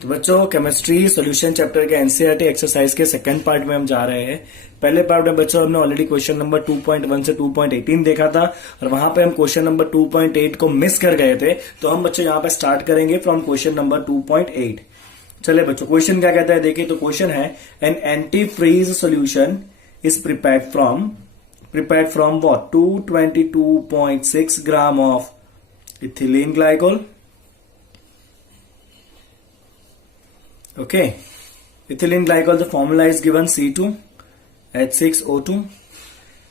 तो बच्चों chemistry solution chapter के एनसीईआरटी एक्सरसाइज के सेकंड पार्ट में हम जा रहे हैं। पहले पार्ट में बच्चों हमने ऑलरेडी क्वेश्चन नंबर 2.1 से 2.18 देखा था और वहां पे हम क्वेश्चन नंबर 2.8 को मिस कर गए थे। तो हम बच्चों यहाँ पे स्टार्ट करेंगे फ्रॉम क्वेश्चन नंबर 2.8। चले बच्चों क्वेश्चन क्या कहता है देखिए। तो क्वेश्चन है an antifreeze solution is prepared from what 222.6 gram of ethylene glycol. Okay, ethylene glycol, the formula is given C2H6O2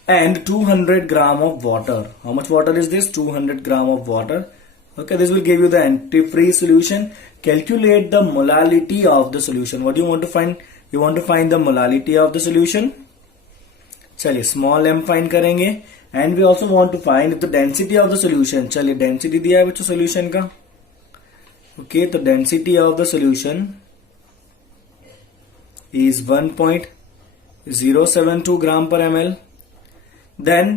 and 200 gram of water. How much water is this? 200 gram of water. Okay, this will give you the antifreeze solution. Calculate the molality of the solution. What do you want to find? You want to find the molality of the solution. चलिए small m find करेंगे and we also want to find the density of the solution. चलिए density दिया है बच्चों solution का. Okay, तो density of the solution is 1.072 gram per ml. Then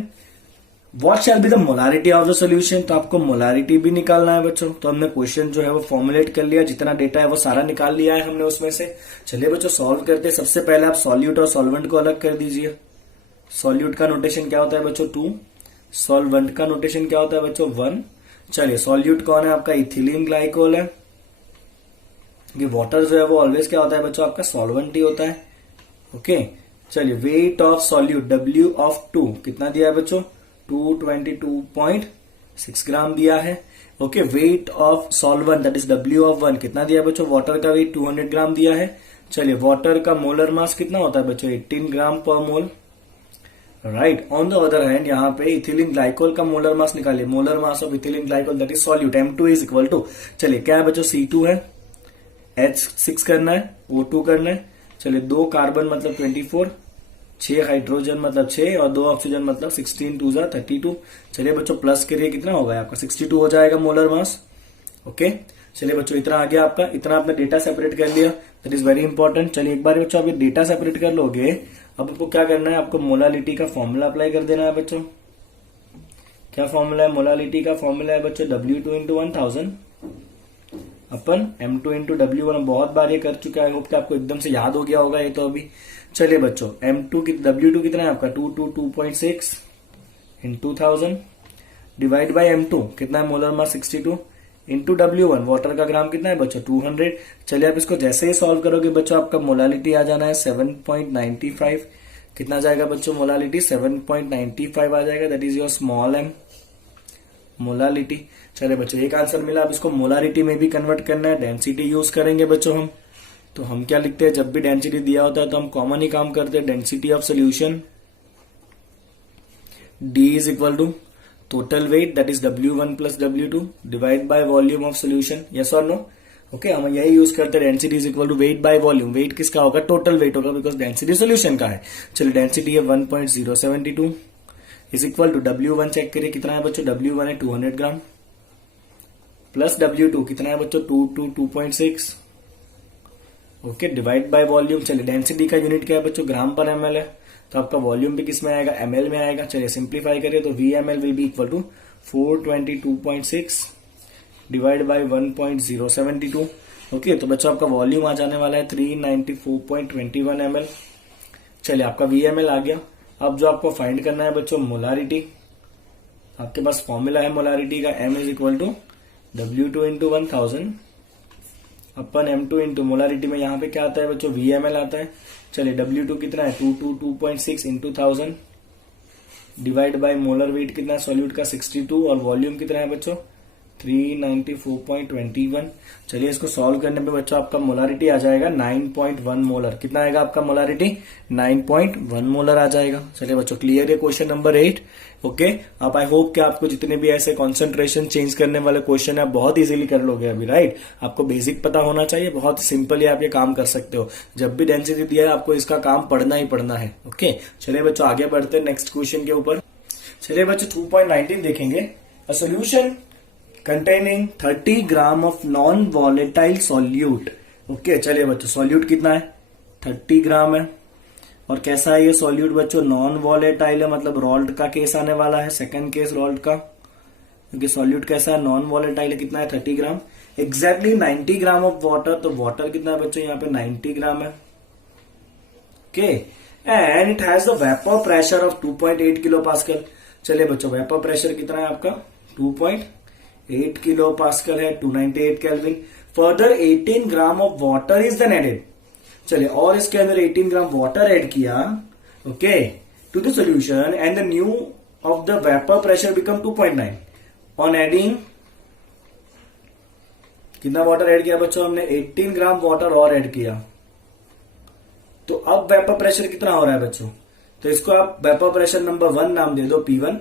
what shall be the molarity of the solution? तो आपको molarity भी निकालना है बच्चों। तो हमने क्वेश्चन जो है वो फॉर्मुलेट कर लिया, जितना डेटा है वो सारा निकाल लिया है हमने उसमें से। चलिए बच्चों सॉल्व करते हैं। सबसे पहले आप सॉल्यूट और सॉल्वेंट को अलग कर दीजिए। सॉल्यूट का नोटेशन क्या होता है बच्चों 2, सॉल्वेंट का नोटेशन क्या होता है बच्चों 1। चलिए सॉल्यूट कौन है आपका इथिलीन ग्लाइकोल है। ये वाटर जो है वो ऑलवेज क्या होता है बच्चों आपका सॉल्वेंट ही होता है। ओके चलिए wait of solute W of 2 कितना दिया है बच्चों 222.6 ग्राम दिया है। Okay wait of solvent that is W of 1 कितना दिया है बच्चों वाटर का वेट 200 ग्राम दिया है। चलिए वाटर का मोलर मास कितना होता है बच्चों 18 ग्राम पर mole. Right on the other hand यहाँ पे इथिलीन ग्लाइकोल का मोलर मास निकालिए। Molar mass of ethylene glycol that is solute M2 is equal to चलिए क्या है बच्चों C2 है, H6 करना है, O2 करना है। चलिए 2 कार्बन मतलब 24, 6 हाइड्रोजन मतलब 6 और 2 ऑक्सीजन मतलब 16 2 जा 32। चलिए बच्चों प्लस करिए कितना होगा आपका 62 हो जाएगा मोलर मास। ओके चलिए बच्चों इतना आ गया आपका। इतना आपने डेटा सेपरेट कर लिया, दैट इज वेरी इंपॉर्टेंट। चलिए एक बार बच्चों आप ये डेटा सेपरेट कर लोगे, अब आपको क्या करना है आपको मोलालिटी का फॉर्मूला अप्लाई कर देना है बच्चों। क्या फॉर्मूला है मोलालिटी का? फॉर्मूला है बच्चों W2 into 1000 upon M2 into W1। बहुत बार ये कर चुका है, होप कि आपको एकदम से याद हो गया होगा ये तो अभी। चलिए बच्चों M2 की W2 कितना है आपका 222.6 इंटू 1000 डिवाइड बाय M2 कितना है molar mass 62 into W1 water का ग्राम कितना है बच्चों 200। चलिए आप इसको जैसे ही सॉल्व करोगे बच्चों आपका मोलालिटी आ जाना है 7.95। कितना जाएगा बच्चों मोलालिटी 7.95 आ जाएगा, that is your small m molality. चलिए बच्चों एक आंसर मिला। अब इसको मोलारिटी में भी कन्वर्ट करना है, डेंसिटी यूज करेंगे बच्चों हम। तो हम क्या लिखते हैं जब भी डेंसिटी दिया होता है तो हम कॉमन ही काम करते हैं। Density of solution D is equal to total weight that is W1 plus W2 divide by volume of solution. Yes और नो? ओके हम यही यूज करते हैं। Density is equal to weight by volume. Weight किसका होगा? टोटल वेट होगा because density solution का है। चलिए डेंसिटी है 1.072 is equal to W1 check करिए कितना है बच्चों W1 है 200 ग्राम प्लस W2 कितना है बच्चों 222.6 ओके डिवाइड बाय वॉल्यूम। चलिए डेंसिटी का यूनिट क्या है बच्चों ग्राम पर ml है, तो आपका वॉल्यूम भी किस में आएगा ml में आएगा। चलिए सिंप्लीफाई करिए तो VML will be equal to 422.6 divide by 1.072। Okay तो बच्चों आपका वॉल्यूम आ जाने वाला है 394.21 ml। चलिए आपका VML आ गया। अब जो आपको फाइंड करना है बच्चों मोलारिटी, आपके पास फॉर्मूला है मोलारिटी का M is equal to W2 into 1000 upon M2 into molarity में यहाँ पे क्या आता है बच्चों VML आता है। चलिए W2 कितना है 222.6 into 1000 divide by molar wait कितना है सॉल्यूट का 62 और वॉल्यूम कितना है बच्चों 394.21। चलिए इसको सॉल्व करने पे बच्चों आपका मोलारिटी आ जाएगा 9.1 मोलर। कितना आएगा आपका मोलारिटी 9.1 मोलर आ जाएगा। चलिए बच्चों क्लियर है क्वेश्चन नंबर 8। ओके अब आई होप कि आपको जितने भी ऐसे कंसंट्रेशन चेंज करने वाले क्वेश्चन है आप बहुत इजीली कर लोगे अभी। राइट आपको बेसिक पता होना चाहिए, बहुत सिंपली आप ये काम कर सकते हो। जब भी डेंसिटी दिया है आपको इसका काम पढ़ना ही पढ़ना है। ओके चलिए बच्चों आगे बढ़ते हैं नेक्स्ट क्वेश्चन के ऊपर। चलिए बच्चों 2.19 देखेंगे। A solution containing 30 gram of non volatile solute. Okay चलिए बच्चों सॉल्यूट कितना है 30 ग्राम है और कैसा है ये सॉल्यूट बच्चों नॉन वॉलेटाइल है, मतलब रॉल्ट का केस आने वाला है, सेकंड केस रॉल्ट का। क्योंकि सॉल्यूट कैसा है नॉन वॉलेटाइल है, कितना है 30 ग्राम। एग्जैक्टली 90 ग्राम ऑफ वाटर, तो वाटर कितना है बच्चों यहाँ पे 90 ग्राम है। Okay, and it has the vapour pressure of 2.8 kilo pascal. चलिए बच्चों, वेपर प्रेशर कितना है आपका 2.8 किलो पास्कल है, 298 kelvin. Further 18 gram of water is then added. चलिए, और इसके अंदर 18 ग्राम वाटर ऐड किया, okay, to the solution, and the new of the vapour pressure become 2.9 on adding. कितना वाटर ऐड किया बच्चों हमने, 18 ग्राम वाटर और ऐड किया, तो अब वेपर प्रेशर कितना हो रहा है बच्चों, तो इसको आप वेपर प्रेशर नंबर 1 नाम दे दो P1,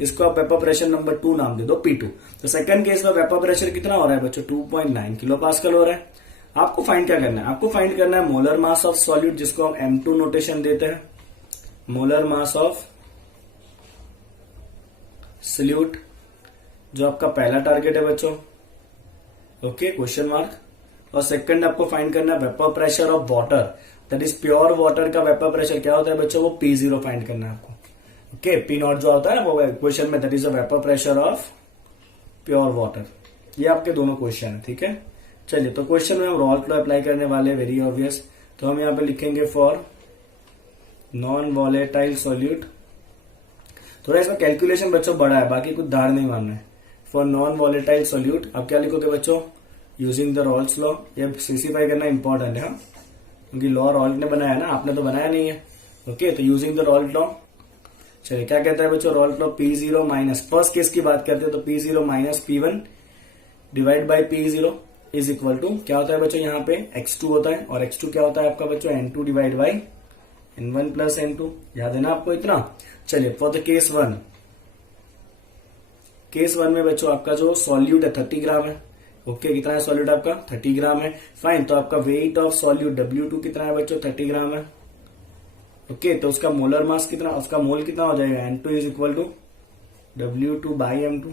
इसको आप वेपर प्रेशर नंबर 2 नाम दे दो P2। तो सेकंड केस में वेपर प्रेशर कितना हो रहा है बच्चों, 2.9 किलो पास्कल हो रहा है। आपको फाइंड क्या करना है, आपको फाइंड करना है मोलर मास ऑफ सॉल्यूट, जिसको हम M2 नोटेशन देते हैं, मोलर मास ऑफ सॉल्यूट, जो आपका पहला टारगेट है बच्चों, ओके, क्वेश्चन मार्क। और सेकंड आपको फाइंड करना है vapour pressure of water, that is pure water का वेपर प्रेशर क्या होता है बच्चों, वो P0 फाइंड करना है आपको। ओके, P0 जो होता है वो क्वेश्चन में, that is the vapour pressure of pure water. ये आपके दोनों क्वेश्चन है, ठीक है। चलिए, तो क्वेश्चन में हम रॉल्स लॉ अप्लाई करने वाले, वेरी ऑब्वियस। तो हम यहां पे लिखेंगे फॉर नॉन वॉलेटाइल सॉल्यूट। थोड़ा इसका कैलकुलेशन बच्चों बड़ा है, बाकी कुछ धार नहीं मानना है। फॉर नॉन वॉलेटाइल सॉल्यूट आप क्या लिखोगे बच्चों, यूजिंग द रॉल्स लॉ। ये स्पेसिफाई करना इंपॉर्टेंट है, क्योंकि लॉ रॉल्ट ने बनाया ना, आपने तो बनाया नहीं है। ओके, तो यूजिंग द रॉल्ट लॉ, चलिए क्या कहता है बच्चों, Raoult law P0 minus, first case की बात करते हैं तो P0 minus P1 divide by P0 is equal to क्या होता है बच्चों, यहाँ पे X2 होता है, और X2 क्या होता है आपका बच्चों, N2 divide by N1 plus N2। याद है ना आपको इतना। चलिए, फॉर द केस 1, केस 1 में बच्चों आपका जो सॉल्यूट है 30 ग्राम है। ओके, कितना है सॉल्यूट आपका, 30 ग्राम है। फाइन, तो आपका वेट ऑफ सॉल्यूट W2 कितना है बच्चों, 30 ग्राम है। ओके, तो उसका मोलर मास कितना, उसका मोल कितना हो जाएगा, N2 is equal to W2 by M2।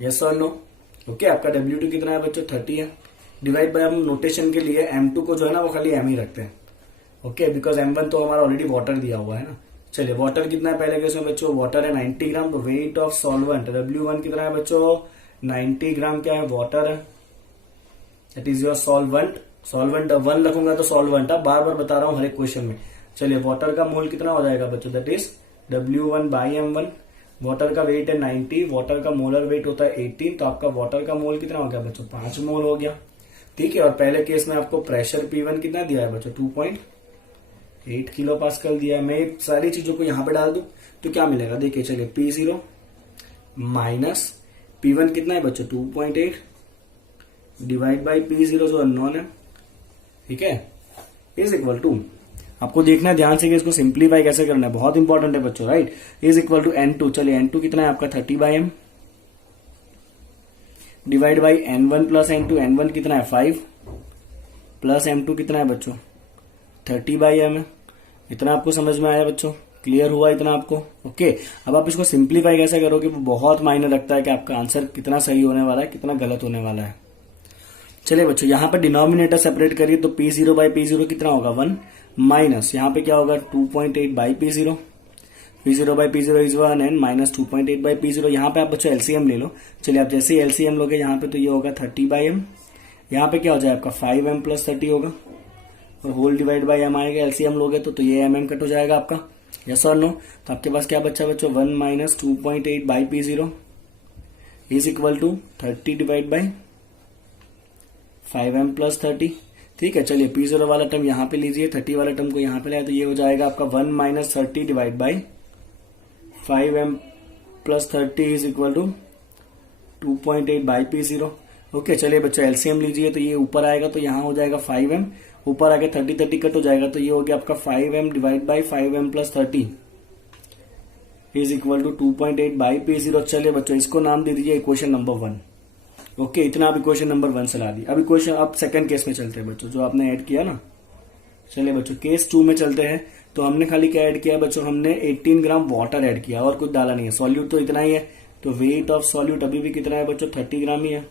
Yes और नो। ओके, आपका W2 कितना है बच्चों, 30 है, डिवाइड बाय, हम नोटेशन के लिए M2 को जो है ना वो खाली M ही रखते हैं। ओके, बिकॉज M1 तो हमारा ऑलरेडी वाटर दिया हुआ है ना। चलिए, वाटर कितना है पहले केस में बच्चों, वाटर है 90 ग्राम, तो वेट ऑफ सॉल्वेंट W1 कितना है बच्चों, 90 ग्राम क्या है, वाटर है, that is your solvent. Solvent 1 रखूंगा तो सॉल्वेंट, अब बार बार बता रहा हूं हर एक क्वेश्चन में। चलिए, वाटर का मोल कितना हो जाएगा बच्चों, that is W1 by M1। Water का वेट है 90, वाटर का मोलर वेट होता है 18, तो आपका वाटर का मोल कितना हो गया बच्चों, 5 मोल हो गया। ठीक है, और पहले केस में आपको प्रेशर P1 कितना दिया है बच्चों, 2.8 किलो पास्कल दिया है। मैं सारी चीजों को यहां पे डाल दूं तो क्या मिलेगा, देखिए। चलिए, P0 माइनस P1 कितना है बच्चों, 2.8 डिवाइड बाई P0 जो अननोन है, ठीक है, इज इक्वल टू, आपको देखना है ध्यान से कि इसको सिंप्लीफाई कैसे करना है, बहुत इंपॉर्टेंट है बच्चों, right. Is equal to N2, चलिए N2 कितना है आपका 30 by M divide by N1 plus N2, N1 कितना है 5 प्लस M2 कितना है बच्चों 30 बाई M है। इतना आपको समझ में आया बच्चों, क्लियर हुआ इतना आपको। ओके, अब आप इसको सिंप्लीफाई कैसे करोगे, वो बहुत मायने रखता है कि आपका आंसर कितना सही होने वाला है, कितना गलत होने वाला है। चलिए बच्चों, यहां पर डिनोमिनेटर सेपरेट करिए, तो P0 बाई P0 कितना होगा 1, माइनस यहाँ पे क्या होगा 2.8 by P0, P0 by P0 is 1 and minus 2.8 by P0। यहाँ पे आप बच्चों एलसीएम ले लो। चलिए, आप जैसे ही एलसीएम लोगे यहाँ पे, तो ये होगा 30 बाई M, यहाँ पे क्या हो जाए आपका 5M प्लस 30 होगा, और होल डिवाइड बाई M आएगा। एलसीएम लोगे तो ये MM कट हो जाएगा आपका, यस और नो। तो आपके पास क्या बच्चा बच्चों 1 minus 2.8 by P0 is equal to 30 divide by 5M plus 30। ठीक है, चलिए P0 वाला टर्म यहाँ पे लीजिए, 30 वाला टर्म को यहाँ पे लाए, तो ये हो जाएगा आपका 1 minus 30 divide by 5M plus 30 is equal to 2.8 by P0। Okay, चलिए बच्चों एलसीएम लीजिए, तो ये ऊपर आएगा तो यहाँ हो जाएगा 5M, ऊपर आके 30 कट हो जाएगा, तो ये हो गया आपका 5M divide by 5M plus 30 is equal to 2.8 by P0। चलिए बच्चों, इसको नाम दे दीजिए इक्वेशन नंबर 1। ओके, इतना आप इक्वेशन नंबर 1 चला दी। अब इक्वेशन, अब सेकंड केस में चलते हैं बच्चों, जो आपने ऐड किया ना। चलिए बच्चों, केस 2 में चलते हैं। तो हमने खाली क्या ऐड किया बच्चों, हमने 18 ग्राम वाटर ऐड किया और कुछ डाला नहीं है। सॉल्यूट तो इतना ही है, तो वेट ऑफ सॉल्यूट अभी भी कितना है बच्चों 30 ग्राम ही है।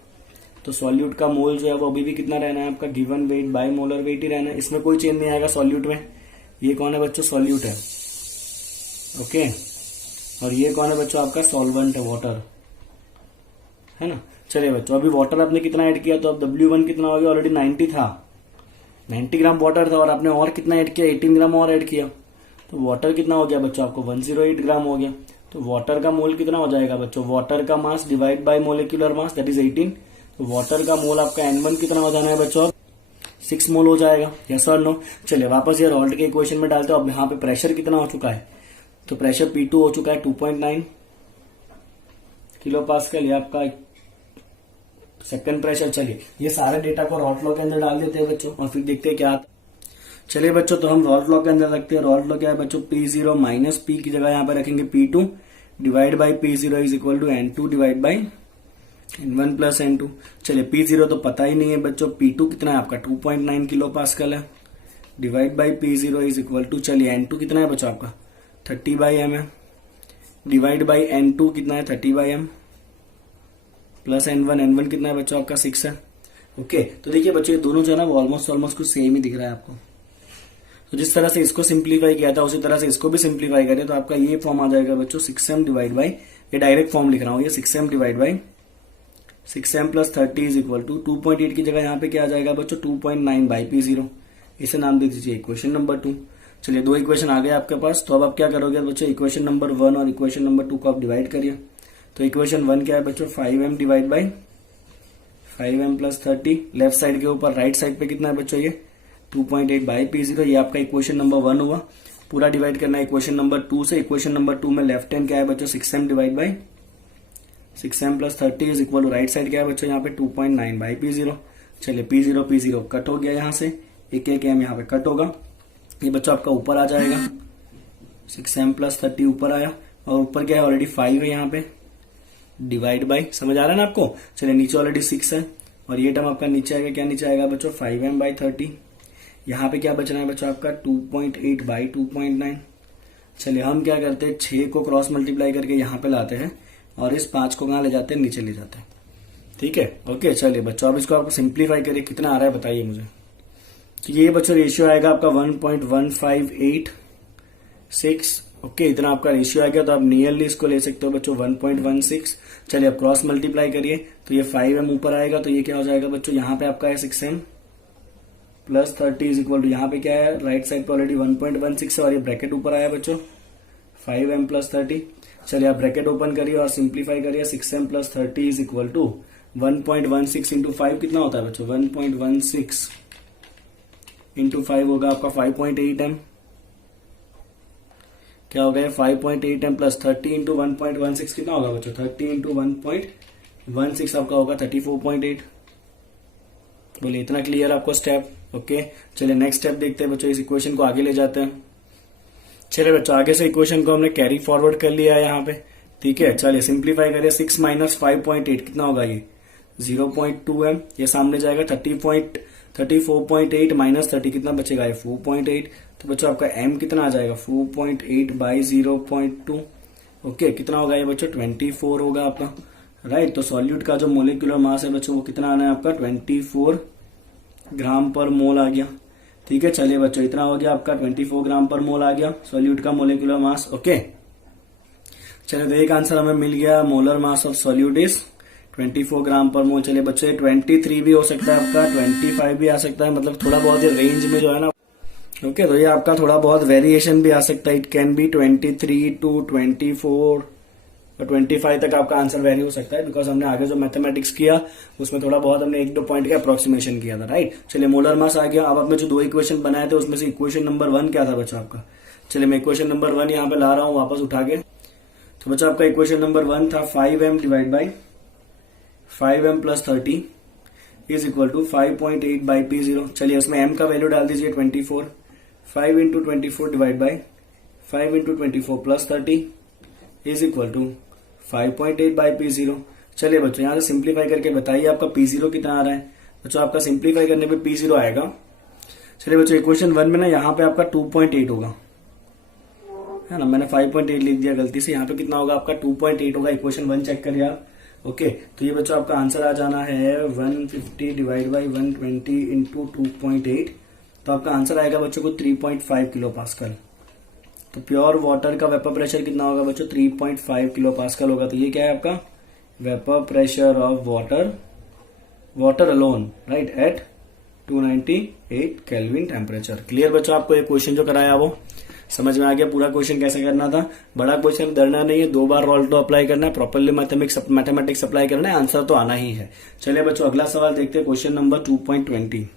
तो सॉल्यूट का मोल जो है वो अभी भी कितना रहना है आपका, given weight by molar weight ही रहना है, इसमें कोई चेंज नहीं आएगा सॉल्यूट में। ये कौन है बच्चों, सॉल्यूट है। ओके, और ये कौन है बच्चों, आपका सॉल्वेंट है, वाटर है ना। चलिए बच्चों, अभी वाटर आपने कितना ऐड किया, तो अब W1 कितना हो गया, ऑलरेडी 90 था, 90 ग्राम वाटर था, और आपने और कितना ऐड किया, 18 ग्राम और ऐड किया, तो वाटर कितना हो गया बच्चों आपको 108 ग्राम हो गया। तो वाटर का मोल कितना हो जाएगा बच्चों, वाटर का mass divide by molecular mass that is 18। तो वाटर का मोल आपका N1 कितना हो जाना है बच्चों, 6 मोल हो जाएगा, यस और नो। चलिए वापस ये रॉल्ट के इक्वेशन में डालते हो। अब यहाँ पे प्रेशर कितना हो चुका है, तो प्रेशर P2 हो चुका है 2.9 किलो पास्कल, ये आपका सेकंड प्रेशर। चलिए ये सारे डेटा को रॉल्ट लॉ के अंदर डाल देते हैं बच्चों, और फिर देखते हैं क्या आता है। चलिए बच्चों, तो हम रॉल्ट लॉ के अंदर रखते हैं। रॉल्ट लॉ क्या है बच्चों, P0 माइनस P की जगह यहाँ पे रखेंगे P2 divide by P0 is equal to N2 divide by N1 plus N2। चलिए P0 तो पता ही नहीं है बच्चों, P2 कितना है आपका 2.9 किलो पास्कल है, divide by P0 is equal to, चलिए N2 कितना है बच्चों आपका 30 बाई एम है, डिवाइड बाई N2 कितना है 30 बाई एम, प्लस N1 कितना है बच्चों आपका 6 है। ओके, तो देखिए बच्चों ये दोनों जो है ना वो ऑलमोस्ट कुछ सेम ही दिख रहा है आपको। तो जिस तरह से इसको सिंप्लीफाई किया था उसी तरह से इसको भी सिंप्लीफाई करें, तो आपका ये फॉर्म आ जाएगा बच्चों 6m डिवाइड बाई, ये डायरेक्ट फॉर्म लिख रहा हूं, ये 6m divide by 6m plus 30 is equal to 2.8 की जगह यहाँ पे क्या आ जाएगा बच्चों 2.9 बाई P0, इसे नाम दे दीजिए इक्वेशन नंबर 2। चलिए दो इक्वेशन आ गए आपके पास। तो अब आप क्या करोगे बच्चों, इक्वेशन नंबर 1 और इक्वेशन नंबर 2 को आप डिवाइड करिए। तो इक्वेशन 1 क्या है बच्चों, 5m divide by 5m plus 30, left side के ऊपर राइट साइड पे कितना है बच्चों ये 2.8 बाई P0, ये आपका इक्वेशन नंबर 1 हुआ। पूरा डिवाइड करना है इक्वेशन नंबर 2 से। इक्वेशन नंबर 2 में लेफ्ट हैंड क्या है बच्चों 6m divide by 6m plus 30 is equal to right side क्या है बच्चों यहाँ पे 2.9 बाई P0। चलिए P0 कट हो गया यहाँ से, एक m यहाँ पे कट होगा, ये बच्चों आपका ऊपर आ जाएगा, 6m प्लस 30 ऊपर आया, और ऊपर क्या है ऑलरेडी 5 है यहाँ पे, डिवाइड बाई, समझ आ रहा है ना आपको। चलिए नीचे ऑलरेडी 6 है, और ये टर्म आपका नीचे आएगा, क्या नीचे आएगा बच्चों 5m बाई 30। यहाँ पे क्या बचना है बच्चों आपका 2.8 बाई 2.9। चलिए हम क्या करते हैं, 6 को क्रॉस मल्टीप्लाई करके यहाँ पे लाते हैं, और इस 5 को कहाँ ले जाते हैं, नीचे ले जाते हैं, ठीक है। ओके चलिए बच्चों, अब इसको आप सिंप्लीफाई करिए, कितना आ रहा है बताइए मुझे। तो ये बच्चों रेशियो आएगा आपका 1.158 ओके, इतना आपका रेशियो आ गया। तो आप नियरली इसको ले सकते हो बच्चों 1.16। चलिए अब क्रॉस मल्टीप्लाई करिए, तो ये 5m ऊपर आएगा, तो ये क्या हो जाएगा बच्चों, यहाँ पे आपका है 6m plus 30 is equal to, यहाँ पे क्या है राइट साइड पे ऑलरेडी 1.16 है, और ये ब्रैकेट ऊपर आया बच्चों 5m प्लस 30। चलिए आप ब्रैकेट ओपन करिए और सिंप्लीफाई करिए, 6m plus 30 is equal to 1.16 into 5 कितना होता है बच्चों, 1.16 इंटू 5 होगा आपका 5.8m, क्या हो गया 5.8m प्लस 30 इंटू 1.16 कितना होगा बच्चों, 30 इंटू 1.16 आपका होगा 34.8। बोलिए इतना क्लियर आपको स्टेप। ओके चलिए नेक्स्ट स्टेप देखते हैं बच्चों, इस इक्वेशन को आगे ले जाते हैं। चलिए बच्चों आगे से इक्वेशन को हमने कैरी फॉरवर्ड कर लिया है यहाँ पे, ठीक है। चलिए सिंप्लीफाई करिए, 6 माइनस 5.8 कितना होगा ये 0.2m, ये सामने जाएगा 34.8 माइनस 30 कितना बचेगा ये 4.8। तो बच्चों आपका m कितना आ जाएगा 4.8 बाई 0.2। ओके कितना होगा ये बच्चों 24 होगा आपका, राइट। तो सॉल्यूट का जो मोलिकुलर मास है बच्चों वो कितना आना है आपका 24 ग्राम पर मोल आ गया, ठीक है। चलिए बच्चों इतना हो गया आपका 24 ग्राम पर मोल आ गया सॉल्यूट का मोलिकुलर मास। ओके चलिए तो एक आंसर हमें मिल गया, molar mass of solute is 24 ग्राम पर मोल। चलिए बच्चों 23 भी हो सकता है आपका, 25 भी आ सकता है, मतलब थोड़ा बहुत रेंज में जो है ना। ओके तो ये आपका थोड़ा बहुत वेरिएशन भी आ सकता है, इट कैन बी 23 टू 24 और 25 तक आपका आंसर वेरी हो सकता है, बिकॉज हमने आगे जो मैथमेटिक्स किया उसमें थोड़ा बहुत हमने 1-2 पॉइंट का अप्रोक्सीमेशन किया था, राइट। चलिए मोलर मास आ गया। अब आपने जो 2 इक्वेशन बनाए थे उसमें से इक्वेशन नंबर 1 क्या था बच्चों आपका, चलिए मैं इक्वेशन नंबर 1 यहाँ पे ला रहा हूँ वापस उठा के। तो बच्चों आपका इक्वेशन नंबर 1 था 5m divide by 5m plus 30 is equal to 5.8 by P0। चलिए उसमें m का वैल्यू डाल दीजिए 24, 5 into 24 divide by 5 into 24 plus 30 is equal to 5.8 by P0। चलिए बच्चों यहाँ से सिंप्लीफाई करके बताइए आपका P0 कितना आ रहा है। बच्चों आपका सिंप्लीफाई करने पे P0 आएगा, चलिए बच्चों इक्वेशन 1 में ना यहाँ पे आपका 2.8 होगा, है ना, मैंने 5.8 लिख दिया गलती से, यहाँ पे कितना होगा आपका 2.8 होगा। इक्वेशन 1 चेक करिए आप। ओके तो ये बच्चों आपका आंसर आ जाना है 150 डिवाइड बाई 120 इंटू 2.8, तो आपका आंसर आएगा बच्चों को 3.5 किलो पास्कल। तो प्योर वाटर का वेपर प्रेशर कितना होगा बच्चों 3.5 किलो पास्कल होगा। तो ये क्या है आपका vapour pressure of water alone, right, at 298 kelvin temperature. Clear बच्चों, आपको एक क्वेश्चन जो कराया वो समझ में आ गया? पूरा क्वेश्चन कैसे करना था? बड़ा क्वेश्चन डरना नहीं है, 2 बार ऑल्टो अप्लाई करना है, प्रॉपरली मैथमेटिक्स अप्लाई करना है, आंसर तो आना ही है। चलिए बच्चों अगला सवाल देखते हैं, क्वेश्चन नंबर 2.20।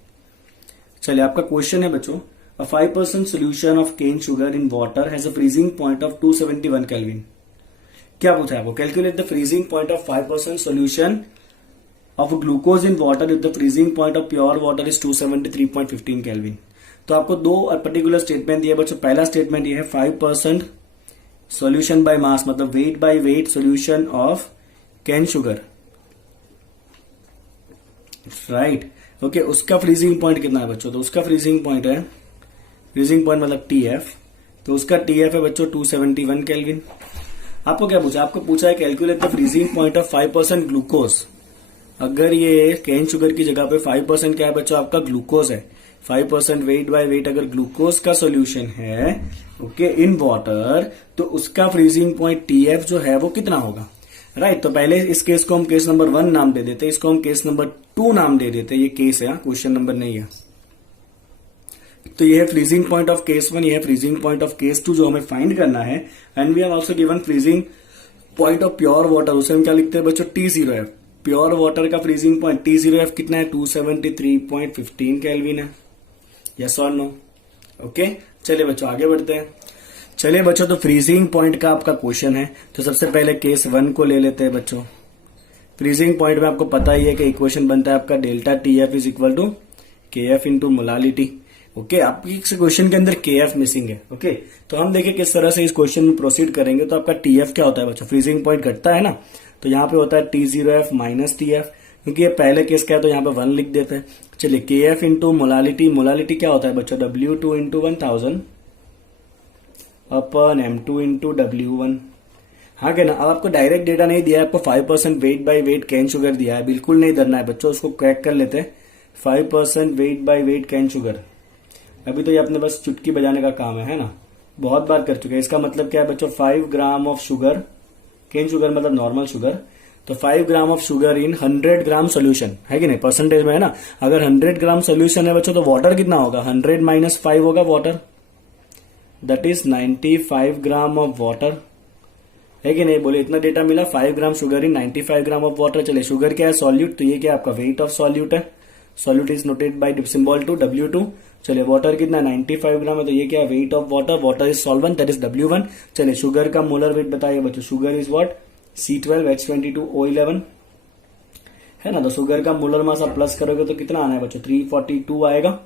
चलिए आपका क्वेश्चन है बच्चों, a 5% solution of cane sugar in water has a freezing point of 271 Kelvin। क्या पूछा है आपको? Calculate the freezing point of 5% solution of glucose in water if the freezing point of pure water is 273.15 kelvin. तो आपको 2 particular statement दिए बच्चों। पहला statement ये है 5% सोल्यूशन बाय मास, मतलब wait by wait solution of cane sugar, right, okay. उसका freezing point कितना है बच्चों? तो उसका फ्रीजिंग पॉइंट है, फ्रीजिंग पॉइंट मतलब टीएफ, तो उसका टीएफ है बच्चों 271 केल्विन। आपको क्या पूछा? आपको पूछा है calculate the freezing point of 5% glucose. अगर ये कैन शुगर की जगह पे 5% क्या है बच्चों? आपका ग्लूकोज है। 5% वेट बाय वेट अगर ग्लूकोज का सोल्यूशन है, ओके, इन वाटर, तो उसका फ्रीजिंग पॉइंट टीएफ जो है वो कितना होगा, राइट। तो पहले इस केस को हम केस नंबर 1 नाम दे देते, इसको हम केस नंबर 2 नाम दे देते। ये केस है, क्वेश्चन नंबर नहीं है। तो ये है फ्रीजिंग पॉइंट ऑफ केस 1, ये है फ्रीजिंग पॉइंट ऑफ केस 2 जो हमें फाइंड करना है। And we are also given freezing point of pure water, उसे हम क्या लिखते हैं बच्चों? T0F। प्योर वाटर का फ्रीजिंग पॉइंट T0F कितना है? 273.15 केल्विन है। यस और नो? ओके, चलिए बच्चों आगे बढ़ते हैं। चलिए बच्चों, तो फ्रीजिंग पॉइंट का आपका क्वेश्चन है, तो सबसे पहले केस 1 को ले लेते हैं बच्चों। फ्रीजिंग पॉइंट में आपको पता ही है कि इक्वेशन बनता है आपका delta TF is equal to KF into molality. Okay, आपकी इस क्वेश्चन के अंदर KF मिसिंग है। ओके, तो हम देखिए किस तरह से इस क्वेश्चन में प्रोसीड करेंगे। तो आपका TF क्या होता है बच्चों? फ्रीजिंग पॉइंट घटता है ना, तो यहाँ पे होता है T0F माइनस TF, क्योंकि ये पहले केस क्या है तो यहाँ पे 1 लिख देते हैं। चलिए KF इंटू मोलालिटी, मोलालिटी क्या होता है बच्चों? W2 into 1000 upon M2 into W1। हाँ क्या ना? अब आपको डायरेक्ट डेटा नहीं दिया है, आपको 5% wait by wait cane sugar दिया है। बिल्कुल नहीं डरना है बच्चों, उसको क्रैक कर लेते हैं। 5% wait by wait cane sugar, अभी तो ये अपने बस चुटकी बजाने का काम है ना, बहुत बार कर चुके हैं। इसका मतलब क्या है बच्चों? 5 gram of sugar, cane sugar मतलब नॉर्मल शुगर, तो 5 gram of sugar in 100 gram solution, है कि नहीं? परसेंटेज में है ना। अगर 100 ग्राम सोल्यूशन है बच्चों, तो वाटर कितना होगा? 100 माइनस 5 होगा water, that is 95 gram of water, है कि नहीं? बोले इतना डेटा मिला, 5 gram sugar in 95 gram of water. चले शुगर क्या है? सॉल्यूट, तो ये क्या आपका वेट ऑफ सॉल्यूट है। Solute is noted by symbol to W2। चलिए वाटर कितना 95 ग्राम है, तो ये क्या है? Weight of water, water is solvent, that is W1। चलिए शुगर का मोलर वेट बताइए बच्चों। Sugar is what? C12H22O11, है ना। तो शुगर का मोलर मास आप प्लस करोगे तो कितना आना है बच्चों? 342 आएगा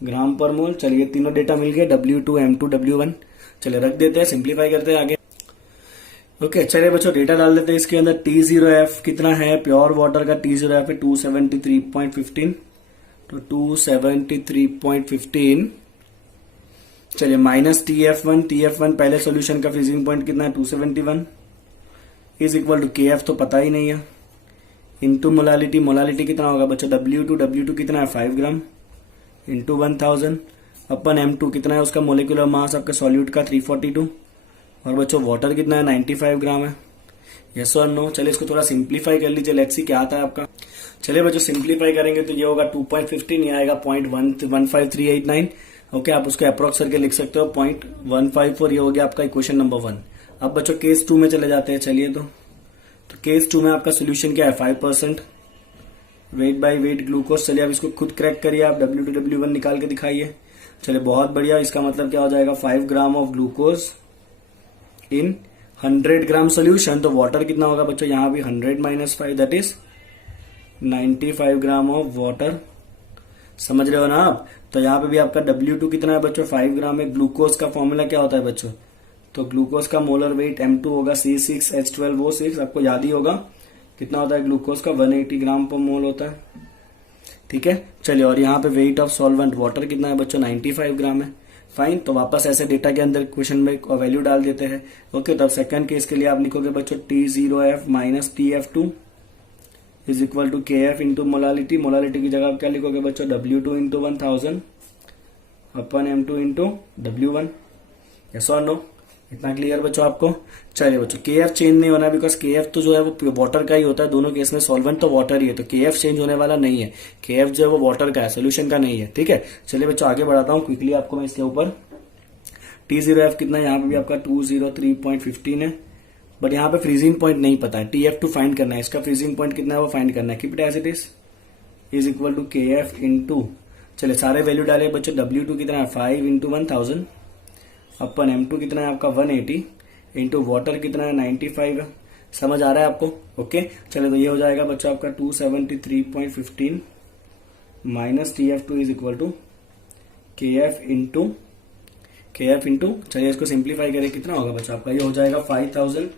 ग्राम पर मोल। चलिए तीनों डेटा मिल गए, W2 M2 W1। चलिए रख देते हैं, सिंप्लीफाई करते हैं आगे। ओके, चलिए बच्चों डेटा डाल देते हैं इसके अंदर। T0F कितना है? प्योर वाटर का T0F है 273.15, तो 273.15। चलिए माइनस TF1, TF1 पहले सोल्यूशन का फ्रीजिंग पॉइंट कितना है? 271 इज इक्वल टू KF तो पता ही नहीं है, इंटू मोलालिटी, मोलालिटी कितना होगा बच्चों? W2 कितना है? 5 ग्राम इंटू 1000 अपन M2 कितना है? उसका मोलिकुलर मास आपका सॉल्यूट का 342, और बच्चों वाटर कितना है? 95 ग्राम है। यस और नो? चलिए इसको थोड़ा सिंप्लीफाई कर लीजिए, लेट्स सी क्या आता है आपका। चलिए बच्चों सिंप्लीफाई करेंगे तो ये होगा 2.15, ये आएगा 0.15389। ओके, आप उसको अप्रोक्स करके लिख सकते हो 0.154। ये हो गया आपका इक्वेशन नंबर 1। अब बच्चों केस 2 में चले जाते हैं। चलिए तो केस 2 में आपका सोल्यूशन क्या है? 5% वेट बाय वेट ग्लूकोज। चलिए अब इसको खुद क्रैक करिए आप, W2 W1 निकाल के दिखाइए। चलिए बहुत बढ़िया, इसका मतलब क्या हो जाएगा? 5 gram of glucose in 100 gram solution. तो वाटर कितना होगा बच्चों? यहाँ भी 100 minus 5, that is 95 gram of water. समझ रहे हो ना आप? तो यहाँ पे भी आपका W2 कितना है बच्चों? 5 ग्राम है। ग्लूकोज का फॉर्मूला क्या होता है बच्चों? तो ग्लूकोज का मोलर वेट M2 होगा C6H12O6, आपको याद ही होगा कितना होता है ग्लूकोज का? 180 ग्राम पर मोल होता है। ठीक है, चलिए और यहाँ पे वेट ऑफ सॉल्वेंट वाटर कितना है बच्चों? 95 ग्राम है। फाइन, तो वापस ऐसे डेटा के अंदर क्वेश्चन में वैल्यू डाल देते हैं। ओके, तो अब सेकंड केस के लिए आप लिखोगे बच्चों T0F minus TF2 is equal to KF into molality. Molality की जगह आप क्या लिखोगे बच्चों? W2 into 1000 upon M2 into W1। Yes और नो? इतना क्लियर बच्चों आपको। चलिए बच्चों के एफ चेंज नहीं होना, बिकॉज के एफ तो जो है वो वाटर का ही होता है, दोनों केस में सॉल्वेंट तो वाटर ही है, तो के एफ चेंज होने वाला नहीं है। के एफ जो है वो वाटर का है, सोल्यूशन का नहीं है। ठीक है, चलिए बच्चों आगे बढ़ाता हूँ क्विकली आपको मैं इसके ऊपर। T0F कितना है, यहाँ पे भी आपका 203.15 है, बट यहाँ पे फ्रीजिंग पॉइंट नहीं पता है, TF2 फाइंड करना है, इसका फ्रीजिंग पॉइंट कितना है वो फाइंड करना है। Keep it as it is equal to KF into, चलिए सारे वैल्यू डाले बच्चों। W2 कितना है 5 इंटू 1000 अपन M2 कितना है आपका 180 इंटू वाटर कितना है 95 है। समझ आ रहा है आपको? ओके, चलिए तो ये हो जाएगा बच्चों आपका 273.15 minus TF2 is equal to KF into, चलिए इसको सिंप्लीफाई करें, कितना होगा बच्चों आपका, ये हो जाएगा 5000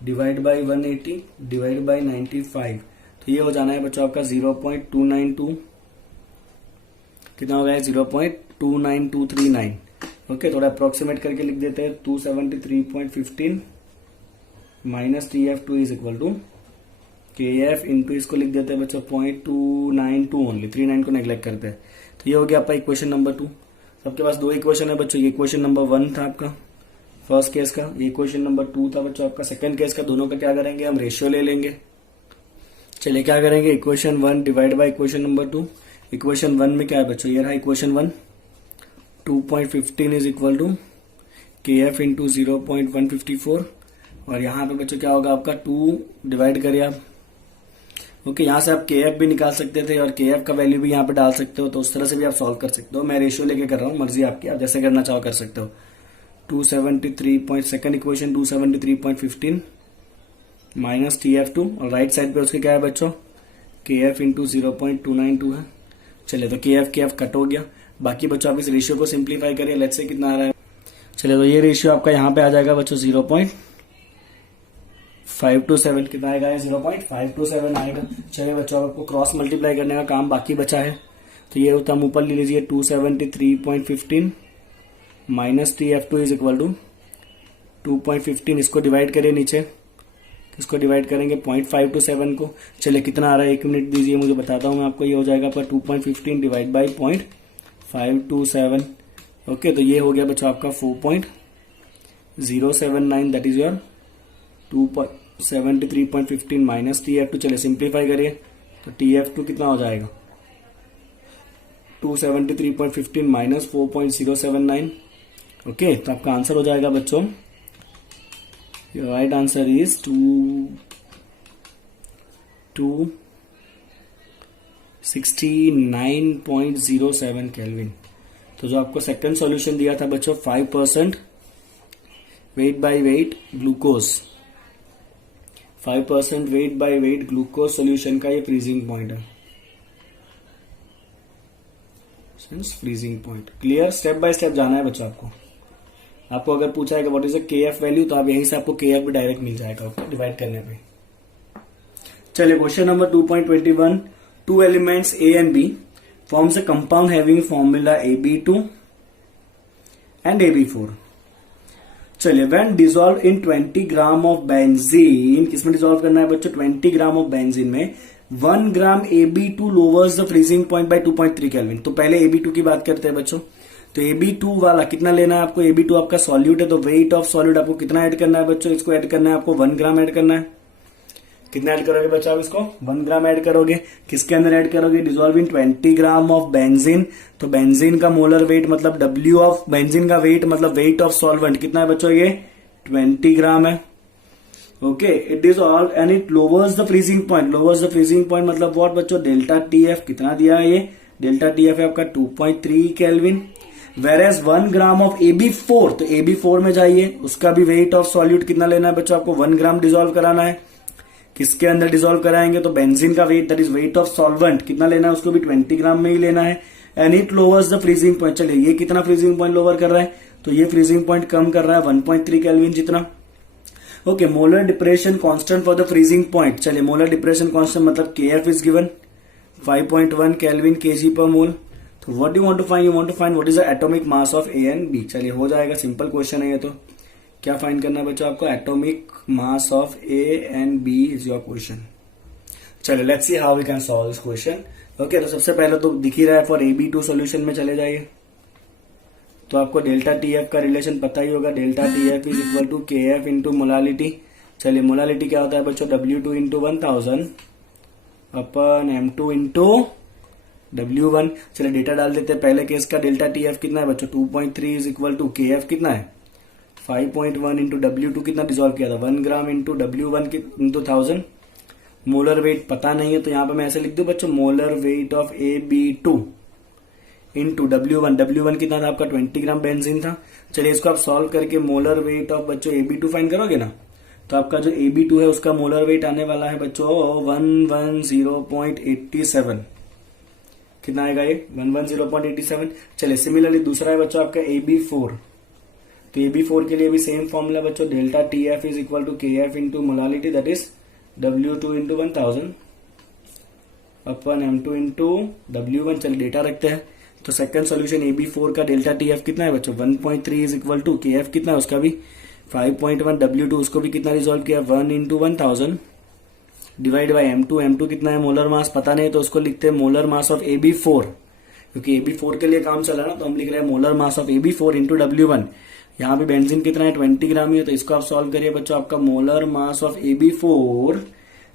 डिवाइड बाई 180 डिवाइड बाई 95, तो ये हो जाना है बच्चों आपका 0.292, कितना हो गया 0.29239। ओके, थोड़ा अप्रोक्सीमेट करके लिख देते हैं, 273.15 minus TF2 is equal to KF into, इसको लिख देते हैं बच्चों 0.292 ओनली, 39 को नेग्लेक्ट करते हैं। तो ये हो गया आपका इक्वेशन नंबर 2। सबके पास दो इक्वेशन है बच्चों, ये इक्वेशन नंबर 1 था आपका फर्स्ट केस का, ये इक्वेशन नंबर 2 था बच्चों आपका सेकंड केस का। दोनों का क्या करेंगे हम, रेशियो ले लेंगे। चलिए क्या करेंगे, equation 1 divide by equation number 2। Equation 1 में क्या है बच्चों, ये रहा equation 1, 2.15 is equal to KF into 0.154, और यहाँ पे बच्चों क्या होगा आपका 2 डिवाइड करिए आप। ओके, यहाँ से आप KF भी निकाल सकते थे और KF का वैल्यू भी यहाँ पे डाल सकते हो, तो उस तरह से भी आप सॉल्व कर सकते हो। मैं रेशियो लेके कर रहा हूँ, मर्जी आपकी, आप जैसे करना चाहो कर सकते हो। 273. सेकंड इक्वेशन 273.15 माइनस TF2, और राइट साइड पे उसके क्या है बच्चों, KF इंटू 0.292 है। चलिए तो KF कट हो गया। बाकी बच्चों आप इस रेशियो को सिंप्लीफाई करिए, लेट्स से कितना आ रहा है। चलिए तो ये रेशियो आपका यहाँ पे आ जाएगा बच्चों 0.527, कितना आएगा 0.527 आएगा। चलिए बच्चों आपको क्रॉस मल्टीप्लाई करने का काम बाकी बचा है, तो ये होता हम ऊपर ले लीजिए 273.15 minus TF2 is equal to 2.15, इसको डिवाइड करिए नीचे, इसको डिवाइड करेंगे 0.527 को। चलिए कितना आ रहा है, 1 मिनट दीजिए मुझे बताता हूँ मैं आपको। ये हो जाएगा आपका 2.15 डिवाइड बाई 0.527। ओके, तो ये हो गया बच्चों आपका 4.079, that is your 273.15 minus TF2। चलिए सिंप्लीफाई करिए, तो TF2 कितना हो जाएगा 273.15 माइनस 4.079। ओके, तो आपका आंसर हो जाएगा बच्चों, your right answer is 269.07 kelvin. तो जो आपको सेकंड सॉल्यूशन दिया था बच्चों 5% wait by wait glucose, 5% wait by wait glucose solution का ये फ्रीजिंग पॉइंट है, freezing point clear. Step by step जाना है बच्चों आपको। आपको अगर पूछा है कि what is a KF value, तो आप यहीं से आपको KF भी डायरेक्ट मिल जाएगा, ओके, डिवाइड करने पे। चलिए question number 2.21, 2 elements A and B forms a compound having formula AB2 and AB4। चलिए when dissolved in 20 gram of benzene, किसमें डिजोल्व करना है बच्चों, 20 ग्राम ऑफ बेंजीन में 1 ग्राम AB2 louvers the freezing point by 2.3 kelvin. तो पहले AB2 की बात करते हैं बच्चों। तो AB2 वाला कितना लेना है आपको, AB2 आपका सॉल्यूट है, तो वेट ऑफ सॉल्यूट आपको कितना ऐड करना है बच्चों, इसको ऐड करना है आपको 1 ग्राम ऐड करना है। कितना ऐड करोगे बच्चों आप इसको, 1 ग्राम ऐड करोगे। किसके अंदर ऐड करोगे, dissolve in 20 gram of benzene. तो बेंजीन का मोलर वेट मतलब W ऑफ बेंजीन का वेट मतलब वेट ऑफ सॉल्वेंट कितना है बच्चों, ये 20 ग्राम है। Okay, it is all and it louvers the freezing point. Louvers the freezing point मतलब व्हाट बच्चों, डेल्टा TF कितना दिया है, ये डेल्टा TF है आपका 2.3 केल्विन। वेरेज 1 ग्राम ऑफ AB4, तो AB4 में जाइए, उसका भी वेट ऑफ सॉल्यूट कितना लेना है बच्चों, आपको 1 ग्राम डिजोल्व कराना है। किसके अंदर डिजोल्व कराएंगे, तो बेंजीन का weight that is weight of solvent कितना लेना है, उसको भी 20 ग्राम में ही लेना है। And it louvers the freezing point. चलिए ये कितना फ्रीजिंग पॉइंट लोअर कर रहा है, तो ये फ्रीजिंग पॉइंट कम कर रहा है 1.3 केल्विन जितना। Okay, molar depression constant for the freezing point. चलिए मोलर डिप्रेशन कांस्टेंट मतलब KF is given 5.1 kelvin kg per mole. तो what you want to find, you want to find what is the atomic mass of A and B। चलिए हो जाएगा, simple question है ये। तो क्या फाइंड करना है बच्चों आपको, atomic mass of A and B is your question. चलिए let's see how we can solve this question. Okay, तो सबसे पहले तो दिख ही रहा है, फॉर AB2 सॉल्यूशन में चले जाइए। तो आपको डेल्टा टी एफ का रिलेशन पता ही होगा, delta T F is equal to K F into molality. चलिए मोलालिटी क्या होता है बच्चों, W2 into 1000 upon M2 into W1। चलिए डेटा डाल देते हैं। पहले केस का डेल्टा टी एफ कितना है बच्चों, 2.3 is equal to K F कितना है 5.1 इंटू W2 कितना डिजोल्व किया था 1 gram into W1 into 1000। Molar weight पता नहीं है तो यहां पे मैं ऐसे लिख दूं बच्चों, molar weight of AB2 into W1। W1 कितना था आपका 20 ग्राम बेंजीन था। चलिए इसको आप सॉल्व करके मोलर वेट ऑफ बच्चों AB2 फाइंड करोगे ना, तो आपका जो AB2 है उसका मोलर वेट आने वाला है बच्चों 110.87। कितना आएगा ये 110.87। चलिए सिमिलरली दूसरा है बच्चों आपका AB4। तो AB4 के लिए भी सेम फॉर्मूला बच्चों, delta T F is equal to K F into molality that is W2 into 1000 upon M2 into W1। चलिए डेटा रखते हैं। तो सेकंड सॉल्यूशन AB4 का डेल्टा टी एफ कितना है बच्चों 1.3 is equal to K F कितना है उसका भी 5.1, W2 उसको भी कितना रिजोल्व किया 1 इंटू 1000 डिवाइड बाई M2 कितना है मोलर मास पता नहीं तो उसको लिखते हैं मोलर मास ऑफ AB4, क्योंकि AB4 के लिए काम चल रहा है ना, तो हम लिख रहे हैं molar mass of AB4 into W1। यहाँ पे बेंजीन कितना है 20 ग्राम ही है, तो इसको आप सॉल्व करिए बच्चों, आपका मोलर मास ऑफ AB4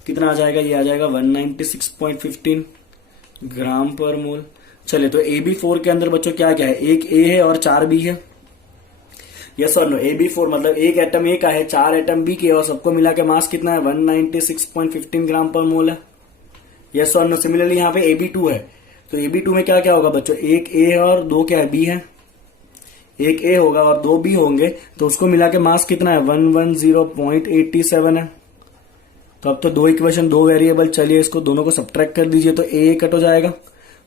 कितना आ जाएगा, ये आ जाएगा 196.15 ग्राम पर मोल। चलिए तो AB4 के अंदर बच्चों क्या क्या है, एक A है और 4 B है। यस और नो, AB4 मतलब एक एटम A का है, 4 एटम B के और सबको मिला के मास कितना है 196.15 ग्राम पर मोल है। यस और नो। सिमिलरली यहाँ पे AB2 है, तो AB2 में क्या क्या होगा बच्चों, एक A है और 2 क्या है B है। एक A होगा और 2 B होंगे, तो उसको मिला के मास कितना है 110.87 है। तो अब तो दो इक्वेशन दो वेरिएबल, चलिए इसको दोनों को सब्ट्रैक्ट कर दीजिए तो A कट हो जाएगा,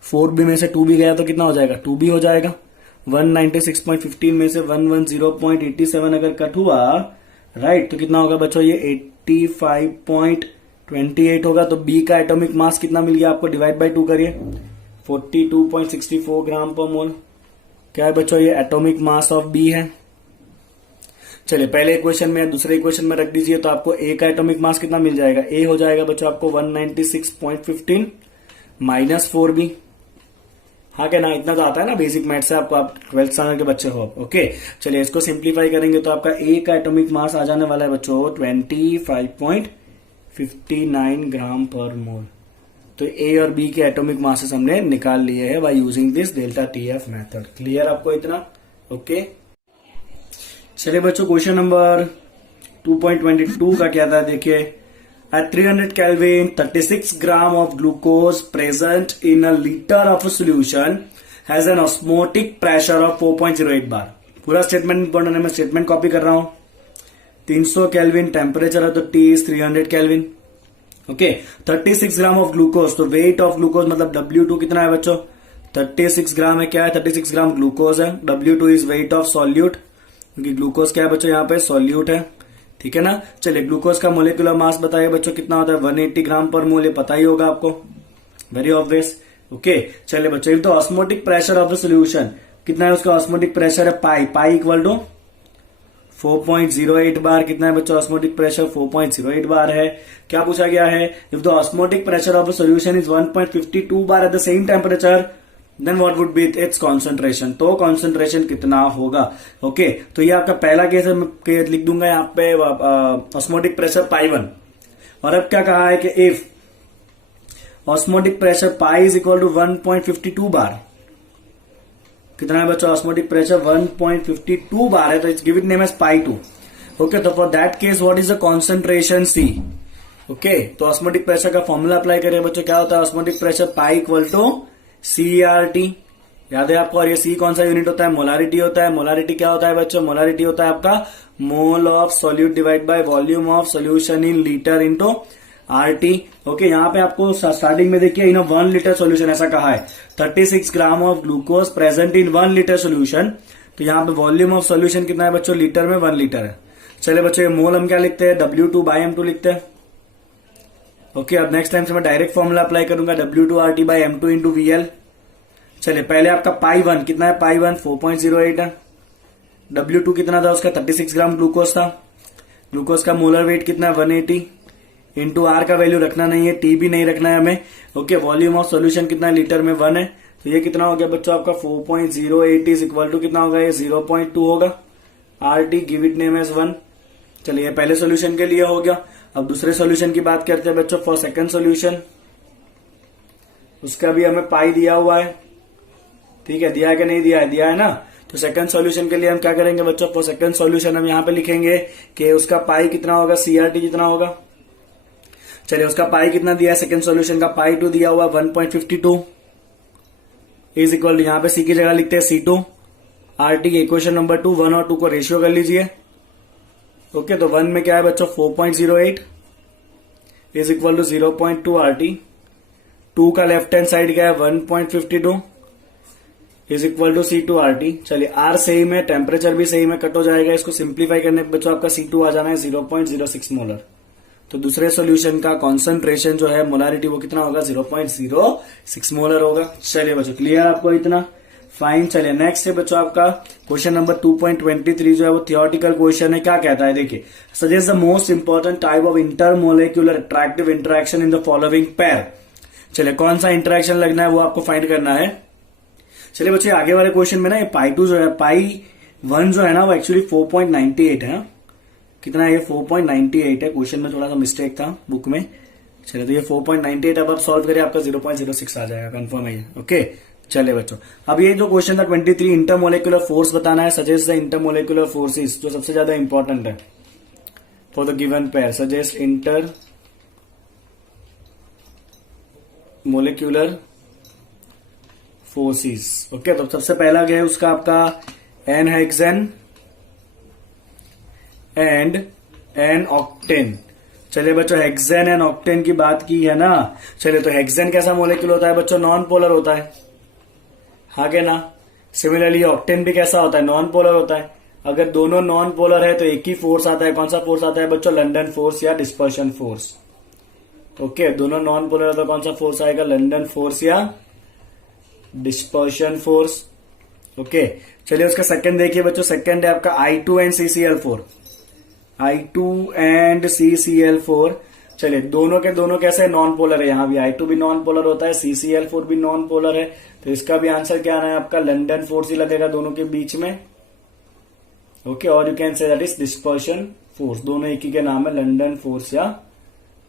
4B में से 2B गया तो कितना हो जाएगा 2B हो जाएगा। 196.15 में से 110.87 अगर कट हुआ राइट तो कितना होगा बच्चों, ये 85.28 होगा। तो B का एटॉमिक मास कितना मिल गया आपको, डिवाइड बाय 2 करिए 42.64 ग्राम पर मोल। क्या है बच्चों, ये एटॉमिक मास ऑफ B है। चलिए पहले इक्वेशन में दूसरे इक्वेशन में रख दीजिए तो आपको A का एटॉमिक मास कितना मिल जाएगा, A हो जाएगा बच्चों आपको 196.15 माइनस 4B। हाँ क्या ना, इतना तो आता है ना बेसिक मैथ से आपको, आप 12th स्टैंडर्ड के बच्चे हो। ओके चलिए इसको सिंप्लीफाई करेंगे तो आपका A का एटॉमिक मास आ जाने वाला है बच्चों 25.59 ग्राम पर मोल। तो A और B के एटॉमिक मासेस हमने निकाल लिए हैं by using this delta TF method. Clear आपको इतना? ओके चलिए बच्चों क्वेश्चन नंबर 2.22 का क्या था देखिए, at 300 Kelvin 36 gram of glucose present in a liter of a solution has an osmotic pressure of 4.08 bar। पूरा स्टेटमेंट इंपॉर्टेंट है, मैं स्टेटमेंट कॉपी कर रहा हूं। 300 केल्विन टेम्परेचर है तो T is 300 kelvin. Okay 36 gram of glucose, तो weight of glucose मतलब W2 कितना है बच्चों 36 ग्राम है। क्या है 36 ग्राम ग्लूकोज है। W2 is weight of solute, क्योंकि ग्लूकोज क्या है बच्चों यहाँ पे सॉल्यूट है, ठीक है ना। चलिए ग्लूकोज का मोलिकुलर मास बताइए बच्चों कितना होता है 180 ग्राम पर मोल, ये पता ही होगा आपको, वेरी ऑब्वियस। ओके चलिए बच्चों तो osmotic pressure of the solution कितना है, उसका ऑस्मोटिक प्रेशर है पाई इक्वल टू 4.08 बार। कितना है बच्चों ऑस्मोटिक प्रेशर 4.08 बार है। क्या पूछा गया है, if the osmotic pressure of the solution is 1.52 bar at the same temperature then what would be its concentration, तो कॉन्सेंट्रेशन कितना होगा। ओके तो ये आपका पहला केस है, मैं लिख दूंगा यहाँ पे ऑस्मोटिक प्रेशर पाई1। और अब क्या कहा है कि if osmotic pressure pi is equal to 1.52 bar, कितना है बच्चों ऑस्मोटिक प्रेशर 1.52 बार है, तो it's give it name as पाई2। ओके तो for that case what is the concentration C। Okay तो ऑस्मोटिक प्रेशर का फॉर्मूला अप्लाई करें बच्चों, क्या होता है osmotic pressure pi equal to CRT, याद है आपको। और ये C कौन सा यूनिट होता है, मोलारिटी होता है। मोलारिटी क्या होता है बच्चों, मोलारिटी होता है आपका mole of solute divide by volume of solution in litre into RT। Okay यहाँ पे आपको स्टार्टिंग में देखिए इन 1 लीटर सोल्यूशन ऐसा कहा है, 36 gram of glucose present in 1 litre solution. तो यहाँ पे वॉल्यूम ऑफ सोल्यूशन कितना है बच्चों, लीटर में 1 लीटर है। चलिए बच्चों ये मोल हम क्या लिखते हैं W2 बाय M2 लिखते हैं। ओके अब नेक्स्ट टाइम से मैं डायरेक्ट फॉर्मूला अप्लाई करूंगा W2 RT bye M2 into VL। चलिए पहले आपका पाई1 कितना है, पाई1 4.08 है। W2 कितना था उसका 36 ग्राम ग्लूकोज था। ग्लूकोज का मोलर वेट कितना है 180 इंटू R का वैल्यू रखना नहीं है, T भी नहीं रखना है हमें। ओके वॉल्यूम ऑफ सोल्यूशन कितना है लीटर में 1 है। तो ये कितना हो गया बच्चों आपका 4.08 इज इक्वल टू कितना होगा, ये 0.2 होगा। RT give it name as 1। चलिए पहले सॉल्यूशन के लिए हो गया। अब दूसरे सॉल्यूशन की बात करते हैं बच्चों, फॉर सेकंड सॉल्यूशन। उसका भी हमें पाई दिया हुआ है, ठीक है, दिया है कि नहीं दिया है, दिया है ना। तो सेकंड सॉल्यूशन के लिए हम क्या करेंगे बच्चों, फॉर सेकंड सॉल्यूशन हम यहां पे लिखेंगे कि उसका पाई कितना होगा, CRT जितना होगा। चलिए उसका पाई कितना दिया है सेकंड सॉल्यूशन का, पाई 2 दिया हुआ 1.52 इज इक्वल टू, यहां पे C की जगह लिखते हैं C2। RT के इक्वेशन नंबर 2, 1 और 2 को रेशियो कर लीजिए। ओके, तो 1 में क्या है बच्चों 4.08 इज इक्वल टू 0.2 RT। 2 का लेफ्ट हैंड साइड क्या है 1.52 is equal to C2 RT। चलिए R सही में, टेम्परेचर भी सही में, कट हो जाएगा। इसको सिंप्लीफाई करने पे बच्चों आपका C2 आ जाना है 0.06 मोलर। तो दूसरे सॉल्यूशन का कॉन्सेंट्रेशन जो है, मोलारिटी, वो कितना होगा 0.06 मोलर होगा। चलिए बच्चों क्लियर आपको इतना, फाइन। चलिए नेक्स्ट है बच्चों आपका क्वेश्चन नंबर 2.23 जो है वो थियोरटिकल क्वेश्चन है। क्या कहता है देखिए, suggest the most important type of intermolecular attractive interaction in the following pair. चलिए कौन सा इंटरेक्शन लगना है वो आपको फाइंड करना है। चलिए बच्चों आगे वाले क्वेश्चन में ना ये पाई 2 जो है, पाई 1 जो है ना वो एक्चुअली 4.98 है। कितना है ये 4.98 है, क्वेश्चन में थोड़ा सा मिस्टेक था बुक में। चलिए तो ये 4.98, अब आप सॉल्व करिए आपका 0.06 आ जाएगा, कंफर्म है ये। ओके चलिए बच्चों, अब ये जो क्वेश्चन था 23, इंटरमोलेकुलर फोर्स बताना है। सजेस्ट द इंटरमोलेकुलर फोर्सेस, जो सबसे ज्यादा इंपॉर्टेंट है for the given pair. Suggest intermolecular forces. Okay, तो सबसे पहला क्या है उसका आपका n hexane and n octane. चलिए बच्चों हेक्सेन एंड ऑक्टेन की बात की है ना। चलिए तो हेक्सेन कैसा मोलिक्यूल होता है बच्चों, नॉन पोलर होता है, हाँ के ना। सिमिलरली ऑक्टेन भी कैसा होता है, नॉन पोलर होता है। अगर दोनों नॉन पोलर है तो एक ही फोर्स आता है, कौन सा फोर्स आता है बच्चों, लंडन फोर्स या डिस्पर्शन फोर्स। ओके, दोनों नॉन पोलर है तो कौन सा फोर्स आएगा, लंडन फोर्स या डिस्पर्शन फोर्स। ओके चलिए उसका सेकंड देखिए बच्चों, सेकंड है आपका I2 and CCl4। I2 and CCl4। चलिए दोनों के दोनों कैसे नॉन पोलर है, यहां भी I2 भी नॉन पोलर होता है, CCl4 भी नॉन पोलर है। तो इसका भी आंसर क्या आना है आपका, लंडन फोर्स ही लगेगा दोनों के बीच में। ओके, और you can say that is dispersion force. दोनों एक ही के नाम है, लंडन फोर्स या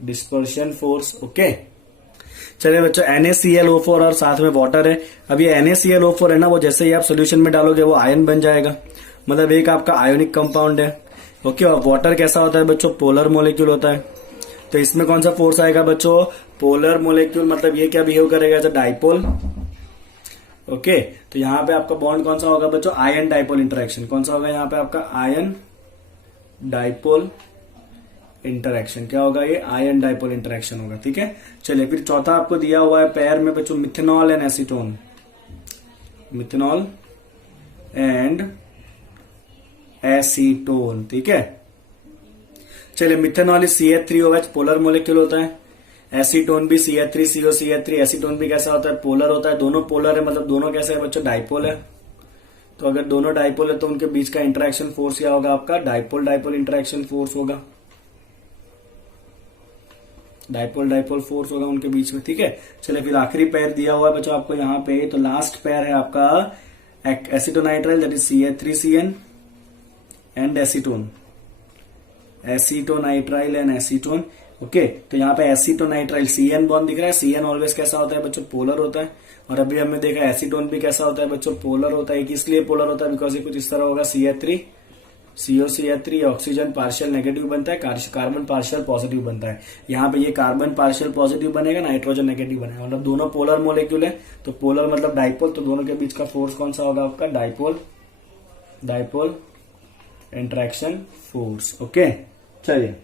डिस्पर्शन फोर्स। ओके चलिए बच्चों NaClO4 और साथ में वाटर है। अब ये NaClO4 है ना, वो जैसे ही आप सोल्यूशन में डालोगे वो आयन बन जाएगा, मतलब एक आपका आयोनिक कंपाउंड है। ओके, और वाटर कैसा होता है बच्चों, पोलर मोलिक्यूल होता है। तो इसमें कौन सा फोर्स आएगा बच्चों, पोलर मोलिक्यूल, मतलब ये क्या बिहेव करेगा एज अ डाइपोल। ओके, तो यहां पे आपका बॉन्ड कौन सा होगा बच्चों, आयन डाइपोल इंटरेक्शन। कौन सा होगा यहाँ पे आपका, आयन डाइपोल इंटरेक्शन। क्या होगा ये, आयन डाइपोल इंटरेक्शन होगा। ठीक है, चलिए फिर चौथा आपको दिया हुआ है पेयर में बच्चों, methanol and acetone. Methanol and acetone, ठीक है। चलिए methanol is CH3OH, polar molecule होता है। एसीटोन भी CH3CO CH3। एसीटोन भी कैसा होता है, पोलर होता है। दोनों पोलर है, मतलब दोनों कैसे है बच्चों, डाइपोल है। तो अगर दोनों डाइपोल है तो उनके बीच का इंटरेक्शन फोर्स क्या होगा आपका, डाइपोल डाइपोल इंटरेक्शन फोर्स होगा। डाइपोल डाइपोल फोर्स होगा उनके बीच में। ठीक है, चलिए फिर आखिरी पेयर दिया हुआ है बच्चों आपको यहाँ पे। तो लास्ट पेयर है आपका acetonitrile, that is CH3CN and acetone. Acetonitrile and acetone. Okay, तो यहाँ पे एसीटोनाइट्राइल CN बॉन्ड दिख रहा है। CN ऑलवेज कैसा होता है बच्चों, पोलर होता है। और अभी हमने देखा एसीटोन भी कैसा होता है बच्चों, पोलर होता है। किस लिए पोलर होता है, बिकॉज ये कुछ इस तरह होगा, CH3 ऑक्सीजन पार्शियल नेगेटिव बनता है, कार्बन पार्शियल पॉजिटिव बनता है। यहाँ पे ये कार्बन पार्शियल पॉजिटिव बनेगा, नाइट्रोजन नेगेटिव बनेगा। मतलब दोनों पोलर मोलिक्यूल है, तो पोलर मतलब डाइपोल, तो दोनों के बीच का फोर्स कौन सा होगा आपका, डाइपोल इंटरेक्शन फोर्स। ओके चलिए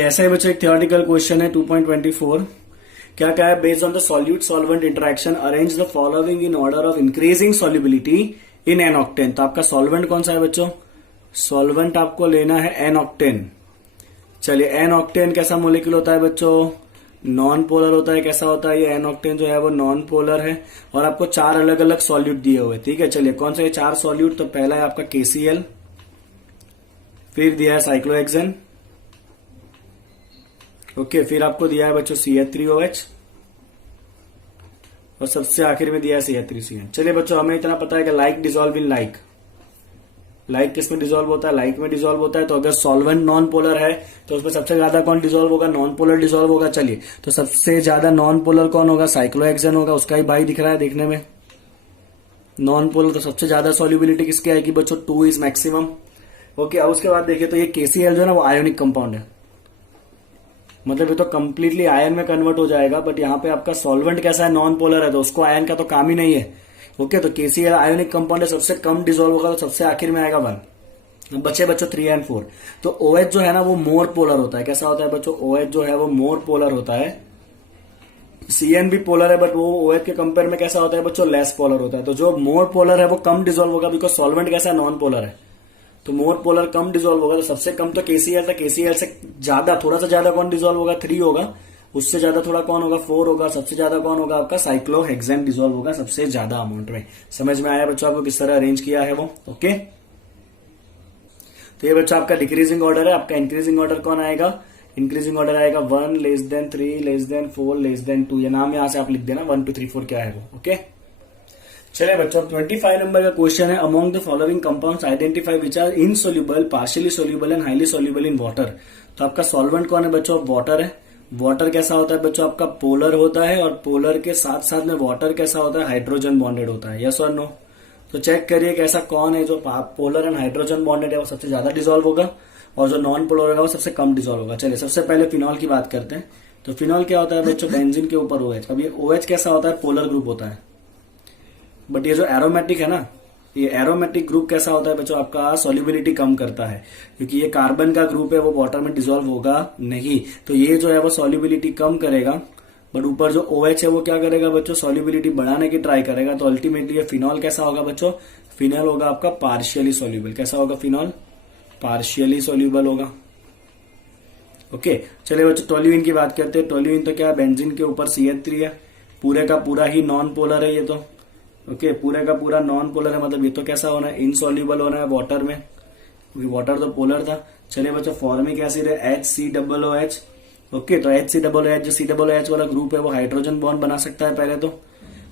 ऐसा ही बच्चों एक थियोरेटिकल क्वेश्चन है 2.24। क्या है, based on the solute solvent interaction arrange the following in order of increasing solubility in an octane. तो आपका सॉल्वेंट कौन सा है बच्चों, सॉल्वेंट आपको लेना है एन ऑक्टेन। चलिए एन ऑक्टेन कैसा मोलिक्यूल होता है बच्चों, नॉन पोलर होता है। कैसा होता है ये एन ऑक्टेन जो है वो नॉन पोलर है। और आपको 4 अलग अलग सॉल्यूट दिए हुए। ठीक है, चलिए कौन सा ये 4 सॉल्यूट, तो पहला है आपका KCl, फिर दिया है साइक्लोहेक्सेन। ओके, फिर आपको दिया है बच्चों CH3OH, और सबसे आखिर में दिया है CH3CN। चलिए बच्चों, हमें इतना पता है कि like dissolve in like. Like किस में डिजोल्व होता है? लाइक में डिजोल्व होता है। तो अगर सॉल्वेंट नॉन पोलर है तो उसमें सबसे ज्यादा कौन डिजोल्व होगा? नॉन पोलर डिजोल्व होगा। चलिए, तो सबसे ज्यादा नॉन पोलर कौन होगा? साइक्लोहेक्सेन होगा। उसका ही भाई दिख रहा है देखने में, नॉन पोलर। तो सबसे ज्यादा सॉल्युबिलिटी किसकी आएगी बच्चों? 2 इज मैक्सिमम। ओके, अब उसके बाद देखिए तो ये KCl जो है ना वो आयोनिक कंपाउंड है, मतलब ये तो कंप्लीटली आयन में कन्वर्ट हो जाएगा। बट यहाँ पे आपका सॉल्वेंट कैसा है? नॉन पोलर है, तो उसको आयन का तो काम ही नहीं है। ओके, तो KCl आयोनिक कंपाउंड है, सबसे कम डिजोल्व होगा, तो सबसे आखिर में आएगा 1। बच्चे 3 एंड 4। तो OH जो है ना वो मोर पोलर होता है। कैसा होता है बच्चों? OH जो है वो मोर पोलर होता है। CN भी पोलर है, बट वो OH के कंपेयर में कैसा होता है बच्चों? लेस पोलर होता है। तो जो मोर पोलर है वो कम डिजोल्व होगा, बिकॉज सॉल्वेंट कैसा है? नॉन पोलर है। तो मोर पोलर कम डिजोल्व होगा, तो सबसे कम तो KCl था। KCl से ज्यादा, थोड़ा सा ज्यादा कौन डिजोल्व होगा? 3 होगा। उससे ज्यादा थोड़ा कौन होगा? 4 होगा। सबसे ज्यादा कौन होगा? आपका साइक्लोहेक्सेन डिजोल्व होगा सबसे ज्यादा अमाउंट में। समझ में आया बच्चों आपको किस तरह अरेंज किया है वो? ओके, तो ये बच्चा आपका डिक्रीजिंग ऑर्डर है। आपका इंक्रीजिंग ऑर्डर कौन आएगा? इंक्रीजिंग ऑर्डर आएगा 1 less than 3 less than 4 less than 2। ये नाम यहां से आप लिख देना 1 2 3 4 क्या है वो। ओके, चलिए बच्चों, 25 नंबर का क्वेश्चन है। Among the following compounds identify which are insoluble, partially soluble and highly soluble in water. तो आपका सॉल्वेंट कौन है बच्चों? वाटर है। वाटर कैसा होता है बच्चों? आपका पोलर होता है, और पोलर के साथ साथ में वाटर कैसा होता है? हाइड्रोजन बॉन्डेड होता है। यस और नो? तो चेक करिए कि ऐसा कौन है जो पोलर एंड हाइड्रोजन बॉन्डेड है वो सबसे ज्यादा डिजोल्व होगा, और जो नॉन पोलर होगा वो सबसे कम डिजोल्व होगा। चलिए, सबसे पहले फिनॉल की बात करते हैं। तो फिनॉल क्या होता है बच्चों? बेंजीन के ऊपर OH। अब ये OH कैसा होता है? पोलर ग्रुप होता है। बट ये जो एरोमेटिक है ना, ये एरोमेटिक ग्रुप कैसा होता है बच्चों? आपका सॉल्युबिलिटी कम करता है, क्योंकि ये कार्बन का ग्रुप है, वो वाटर में डिसॉल्व होगा नहीं। तो ये जो है वो सॉल्युबिलिटी कम करेगा, बट ऊपर जो OH है वो क्या करेगा बच्चों? सॉल्युबिलिटी बढ़ाने की ट्राई करेगा। तो अल्टीमेटली ये फिनॉल कैसा होगा बच्चों? फिनॉल होगा आपका पार्शियली सॉल्युबल। कैसा होगा फिनॉल? पार्शियली सॉल्युबल होगा। ओके, चलिए बच्चों, टोल्यूइन की बात करते हैं। टोल्यूइन तो क्या है? बेंजीन के ऊपर CH3 है, पूरे का पूरा ही नॉन पोलर है ये तो। ओके, पूरे का पूरा नॉन पोलर है, मतलब ये तो कैसा होना है? इनसॉल्युबल होना है वाटर में, क्योंकि वाटर तो पोलर था। चलिए बच्चों, फॉर्मिक एसिड है HCOOH। ओके, तो HCOOH जो COOH वाला ग्रुप है वो हाइड्रोजन बॉन्ड बना सकता है पहले तो,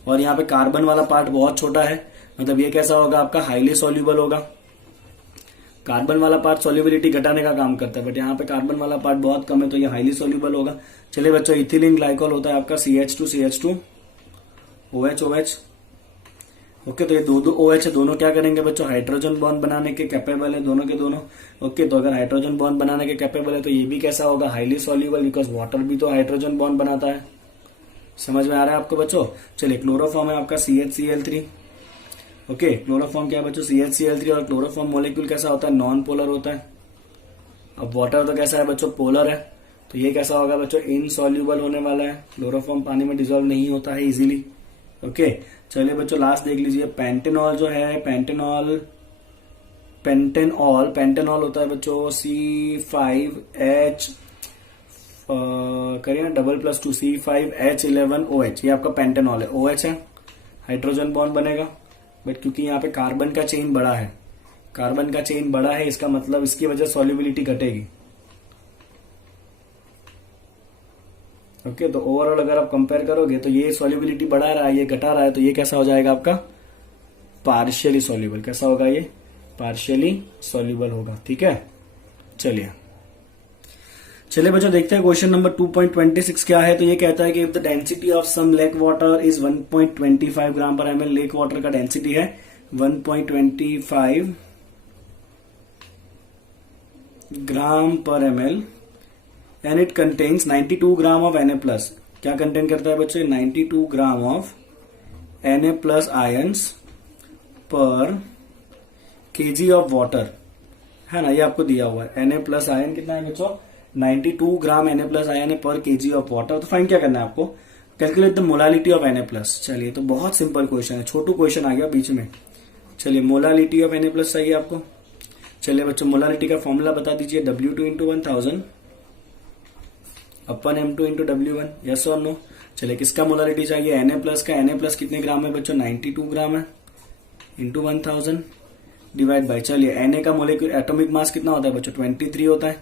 और यहाँ पे कार्बन वाला पार्ट बहुत छोटा है, मतलब ये कैसा होगा? आपका हाईली सॉल्युबल होगा। कार्बन वाला पार्ट सॉल्युबिलिटी घटाने का काम करता है, बट यहाँ पे कार्बन वाला पार्ट बहुत कम है, तो ये हाईली सॉल्युबल होगा। चलिए बच्चों, इथिलीन ग्लाइकॉल होता है आपका CH2 OH। ओके, तो ये दो OH है, दोनों क्या करेंगे बच्चों? हाइड्रोजन बॉन्ड बनाने के कैपेबल है दोनों के दोनों। ओके, तो अगर हाइड्रोजन बॉन्ड बनाने के कैपेबल है तो ये भी कैसा होगा? हाईली सॉल्युबल, बिकॉज वाटर भी तो हाइड्रोजन बॉन्ड बनाता है। समझ में आ रहा है आपको बच्चों? चलिए, क्लोरोफॉर्म है आपका CHCl3। ओके, क्लोरोफॉर्म क्या है बच्चों? CHCl3। और क्लोरोफॉर्म मोलिक्यूल कैसा होता है? नॉन पोलर होता है। अब वाटर तो कैसा है बच्चों? पोलर है, तो ये कैसा होगा बच्चों? इनसॉल्युबल होने वाला है। क्लोरोफॉर्म पानी में डिजोल्व नहीं होता है इजीली। ओके, चलिए बच्चों, लास्ट देख लीजिए। पेंटेनॉल जो है, पेंटेनॉल होता है बच्चों C5H करिए ना, $+2 C5H11OH। ये आपका पेंटेनॉल है, OH है, हाइड्रोजन बॉन्ड बनेगा। बट क्योंकि यहाँ पे कार्बन का चेन बड़ा है, इसका मतलब इसकी वजह सॉल्युबिलिटी घटेगी। ओके, तो ओवरऑल अगर आप कंपेयर करोगे तो ये सॉल्युबिलिटी बढ़ा रहा है, ये घटा रहा है, तो ये कैसा हो जाएगा आपका? Partially soluble. कैसा होगा ये? पार्शियली सॉल्युबल होगा। ठीक है, चलिए बच्चों, देखते हैं क्वेश्चन नंबर 2.26 क्या है। तो ये कहता है कि if the density of some lake water is 1.25 gram per ml, lake water का डेंसिटी है 1.25 gram per ml and it contains 92 gram of Na+। क्या कंटेन करता है बच्चों? 92 gram of Na+ ions per kg of water, है ना? ये आपको दिया हुआ है। Na+ आयन कितना है बच्चों? 92 ग्राम Na+ आयन है पर kg ऑफ वाटर। तो फाइंड क्या करना है आपको? Calculate the molality of Na+। चलिए, तो बहुत सिंपल क्वेश्चन है, छोटू क्वेश्चन आ गया बीच में। चलिए, मोलालिटी ऑफ Na+ चाहिए आपको। चलिए बच्चों, मोलालिटी का फॉर्मूला बता दीजिए। W2 × 1000 upon M2 × W1। Yes और नो? चलिए, किसका मोलालिटी चाहिए? Na+ का। Na+ कितने ग्राम है बच्चों? 92 ग्राम है, इंटू 1000 डिवाइड बाय, चलिए Na का मोलिक्यूल एटॉमिक मास कितना होता है बच्चों? 23 होता है।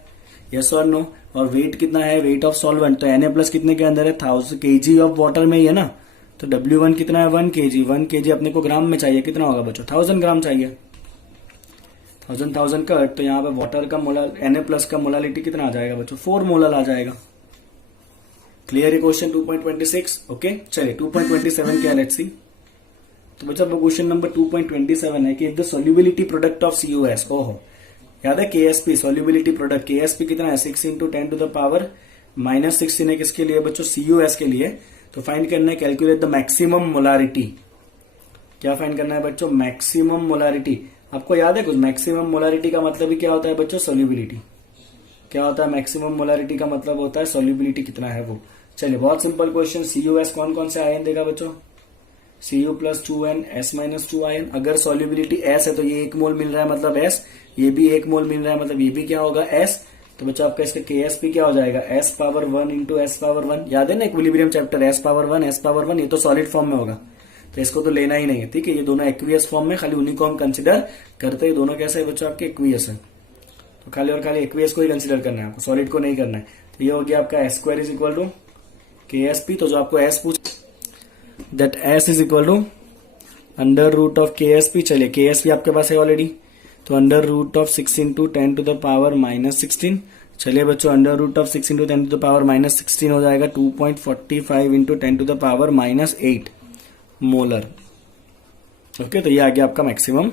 यस और नो? और वेट कितना है? वेट ऑफ सॉल्वेंट, तो Na+ कितने के अंदर है? 1000 kg ऑफ वाटर में ही है ना, तो W1 कितना है 1 kg, 1 kg अपने को ग्राम में चाहिए, कितना होगा बच्चों 1000 ग्राम चाहिए, 1000 कट, तो यहाँ पे वाटर का मोलर Na+ का मोलालिटी कितना आ जाएगा बच्चों 4 मोलर आ जाएगा। क्लियर है क्वेश्चन 2.26। ओके चलिए 2.27 क्या, लेट्स सी। तो बच्चा क्वेश्चन नंबर 2.27 है कि if the solubility product of COS, ओहो याद है KSP सोल्यूबिलिटी प्रोडक्ट, KSP कितना है 6 × 10⁻⁻16 है, किसके लिए बच्चों COS के लिए। तो फाइंड करना है कैलकुलेट द मैक्सिमम मोलारिटी, क्या फाइंड करना है बच्चों मैक्सिमम मोलारिटी। आपको याद है कुछ, मैक्सिमम मोलारिटी का मतलब ही क्या होता है बच्चों सोल्यूबिलिटी, क्या होता है मैक्सिमम मोलारिटी का मतलब होता है सोल्यूबिलिटी कितना है वो। चलिए बहुत सिंपल क्वेश्चन, COS कौन कौन से आयन देगा बच्चों Cu + 2n S - 2 आयन। अगर सोल्यूबिलिटी S है तो ये 1 मोल मिल रहा है मतलब S, ये भी 1 मोल मिल रहा है मतलब ये भी क्या होगा S। तो बच्चों आपका इसका KSP क्या हो जाएगा S⁻1 × S⁻1, याद है ना इक्विलिब्रियम चैप्टर S⁻1 ये तो सॉलिड फॉर्म में होगा तो इसको तो लेना ही नहीं है, ठीक है। ये दोनों एक्वियस फॉर्म में, खाली उन्हीं को हम कंसिडर करते हैं। दोनों कैसे है बच्चों आपके एक्वियस है, तो खाली और खाली एक्वियस को ही कंसिडर करना है आपको, सॉलिड को नहीं करना है। तो ये हो गया आपका S² = KSP। तो जो आपको S पूछ दैट S = √of KSP। चलिए KSP आपके पास है ऑलरेडी, तो √of 6 × 10⁻16। चलिए बच्चों √of 6 × 10⁻16 हो जाएगा 2.45 × 10⁻8 मोलर। ओके तो ये आ गया आपका मैक्सिमम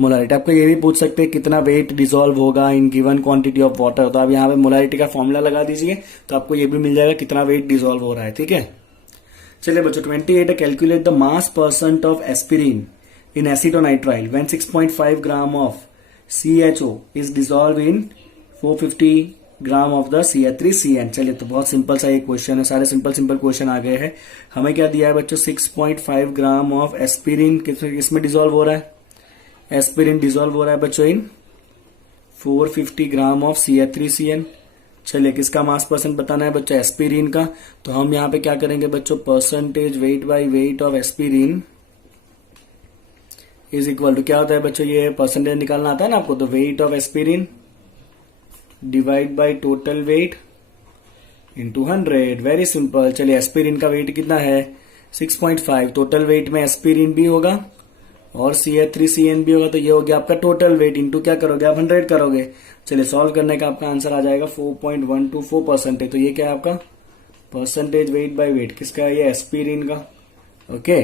मोलारिटी। आपको ये भी पूछ सकते हैं कितना वेट डिसॉल्व होगा in given quantity of water, तो आप यहाँ पे मोलारिटी का फॉर्मूला लगा दीजिए तो आपको ये भी मिल जाएगा कितना वेट डिसॉल्व हो रहा है, ठीक है। चलिए बच्चों 28 calculate the mass percent of aspirin in acetonitrile when 6.5 gram of CHO is dissolve in 450 gram of the CH3CN। चलिए तो बहुत सिंपल सा एक क्वेश्चन है, सारे सिंपल क्वेश्चन आ गए हैं। हमें क्या दिया है बच्चों 6.5 ग्राम ऑफ एस्पिरिन किसमें डिसॉल्व हो रहा है, एस्पिरिन डिसॉल्व हो रहा है बच्चों इन 450 ग्राम ऑफ CH3CN। चलिए किसका मास परसेंट बताना है बच्चों एस्पिरिन का, तो हम यहाँ पे क्या करेंगे बच्चों percentage weight by weight of aspirin is equal to क्या होता है बच्चों, ये परसेंटेज निकालना आता है ना आपको, तो wait of aspirin divide by total weight into 100, very simple. चलिए एस्पिरिन का वेट कितना है 6.5, टोटल वेट में एस्पिरिन भी होगा और CH3CN भी होगा, तो ये हो गया आपका टोटल वेट इंटू क्या करोगे आप 100 करोगे। चलिए सॉल्व करने का आपका आंसर आ जाएगा 4.124%। तो ये क्या है आपका परसेंटेज वेट बाय वेट किसका है, ये एस्पिरिन का। Okay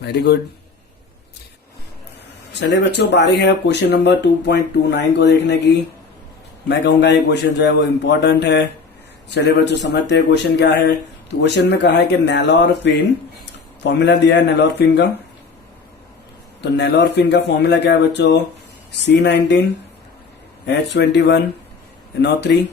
very good. चलिए बच्चों बारी है अब क्वेश्चन नंबर 2.29 को देखने की। मैं कहूंगा ये क्वेश्चन जो है वो इम्पोर्टेंट है। चलिए बच्चों समझते हैं क्वेश्चन क्या है। तो क्वेश्चन में कहा है कि नैलोरफिन, फॉर्मूला दिया है नैलोरफिन का, तो नैलोरफिन का फॉर्मूला क्या है बच्चों C19H21NO3।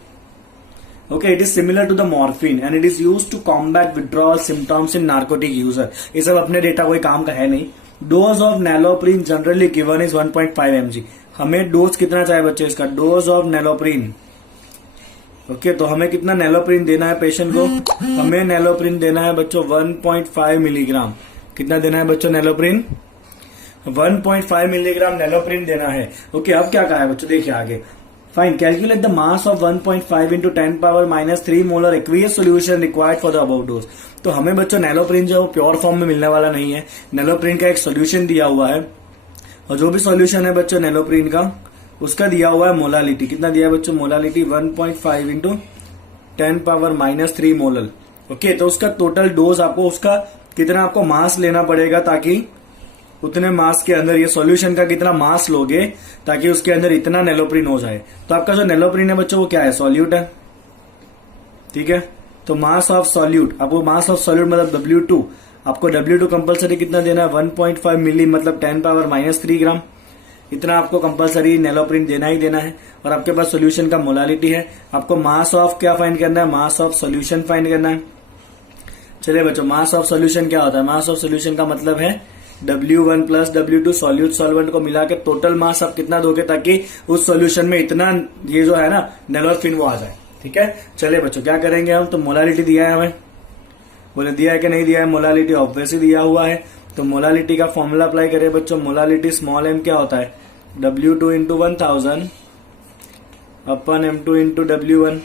Okay, it is similar to the morphine and it is used to combat withdrawal symptoms in narcotic user। ये सब अपने डेटा कोई काम का है नहीं। Dose of naloprin generally given is 1.5 mg। हमें डोज कितना चाहिए बच्चों इसका, डोज ऑफ नैलोप्रिन। ओके तो हमें कितना नैलोप्रिन देना है पेशेंट को, हमें नैलोप्रिन देना है बच्चों 1.5 मिलीग्राम। कितना देना है बच्चों नैलोप्रिन 1.5 मिलीग्राम नैलोप्रिन देना है। ओके अब क्या कहा है बच्चों देखिए आगे, fine calculate the mass of 1.5 × 10⁻³ molar aqueous solution required for the above dose. तो हमें बच्चों नैलोप्रिन जो प्योर फॉर्म में मिलने वाला नहीं है, नैलोप्रिन का एक सोल्यूशन दिया हुआ है और जो भी सोल्यूशन है बच्चों नैलोप्रिन का उसका दिया हुआ है मोलालिटी। कितना दिया है बच्चों मोलालिटी 1.5 × 10⁻³ मोलर। ओके तो उसका टोटल डोज आपको उसका कितना आपको मास लेना पड़ेगा ताकि उतने मास के अंदर ये सॉल्यूशन का कितना मास लोगे ताकि उसके अंदर इतना नैलोप्रिन हो जाए। तो आपका जो नैलोप्रिन है बच्चों वो क्या है सॉल्यूट है, ठीक है। तो मास ऑफ सॉल्यूट, आपको मास ऑफ सॉल्यूट मतलब W2, आपको W2 कंपलसरी कितना देना है 1.5 मिली मतलब 10⁻³ ग्राम। इतना आपको कंपलसरी नैलोप्रिन देना ही देना है। और आपके पास सोल्यूशन का मोलालिटी है, आपको मास ऑफ क्या फाइंड करना है, मास ऑफ सोल्यूशन फाइंड करना है। चलिए बच्चों मास ऑफ सोल्यूशन क्या होता है, मास ऑफ सोल्यूशन का मतलब है W1 + W2 सॉल्यूट सॉल्वेंट को मिला के टोटल मास आप कितना दोगे ताकि उस सॉल्यूशन में इतना ये जो है ना नैलोरफिन वो आ जाए, ठीक है। चलिए बच्चों क्या करेंगे हम, तो मोलालिटी दिया है हमें, बोले दिया है कि नहीं दिया है, मोलालिटी ऑब्वियसली दिया हुआ है। तो मोलालिटी का फॉर्मूला अप्लाई करें बच्चों, मोलालिटी स्मॉल m क्या होता है W2 × 1000 upon M2 × W1।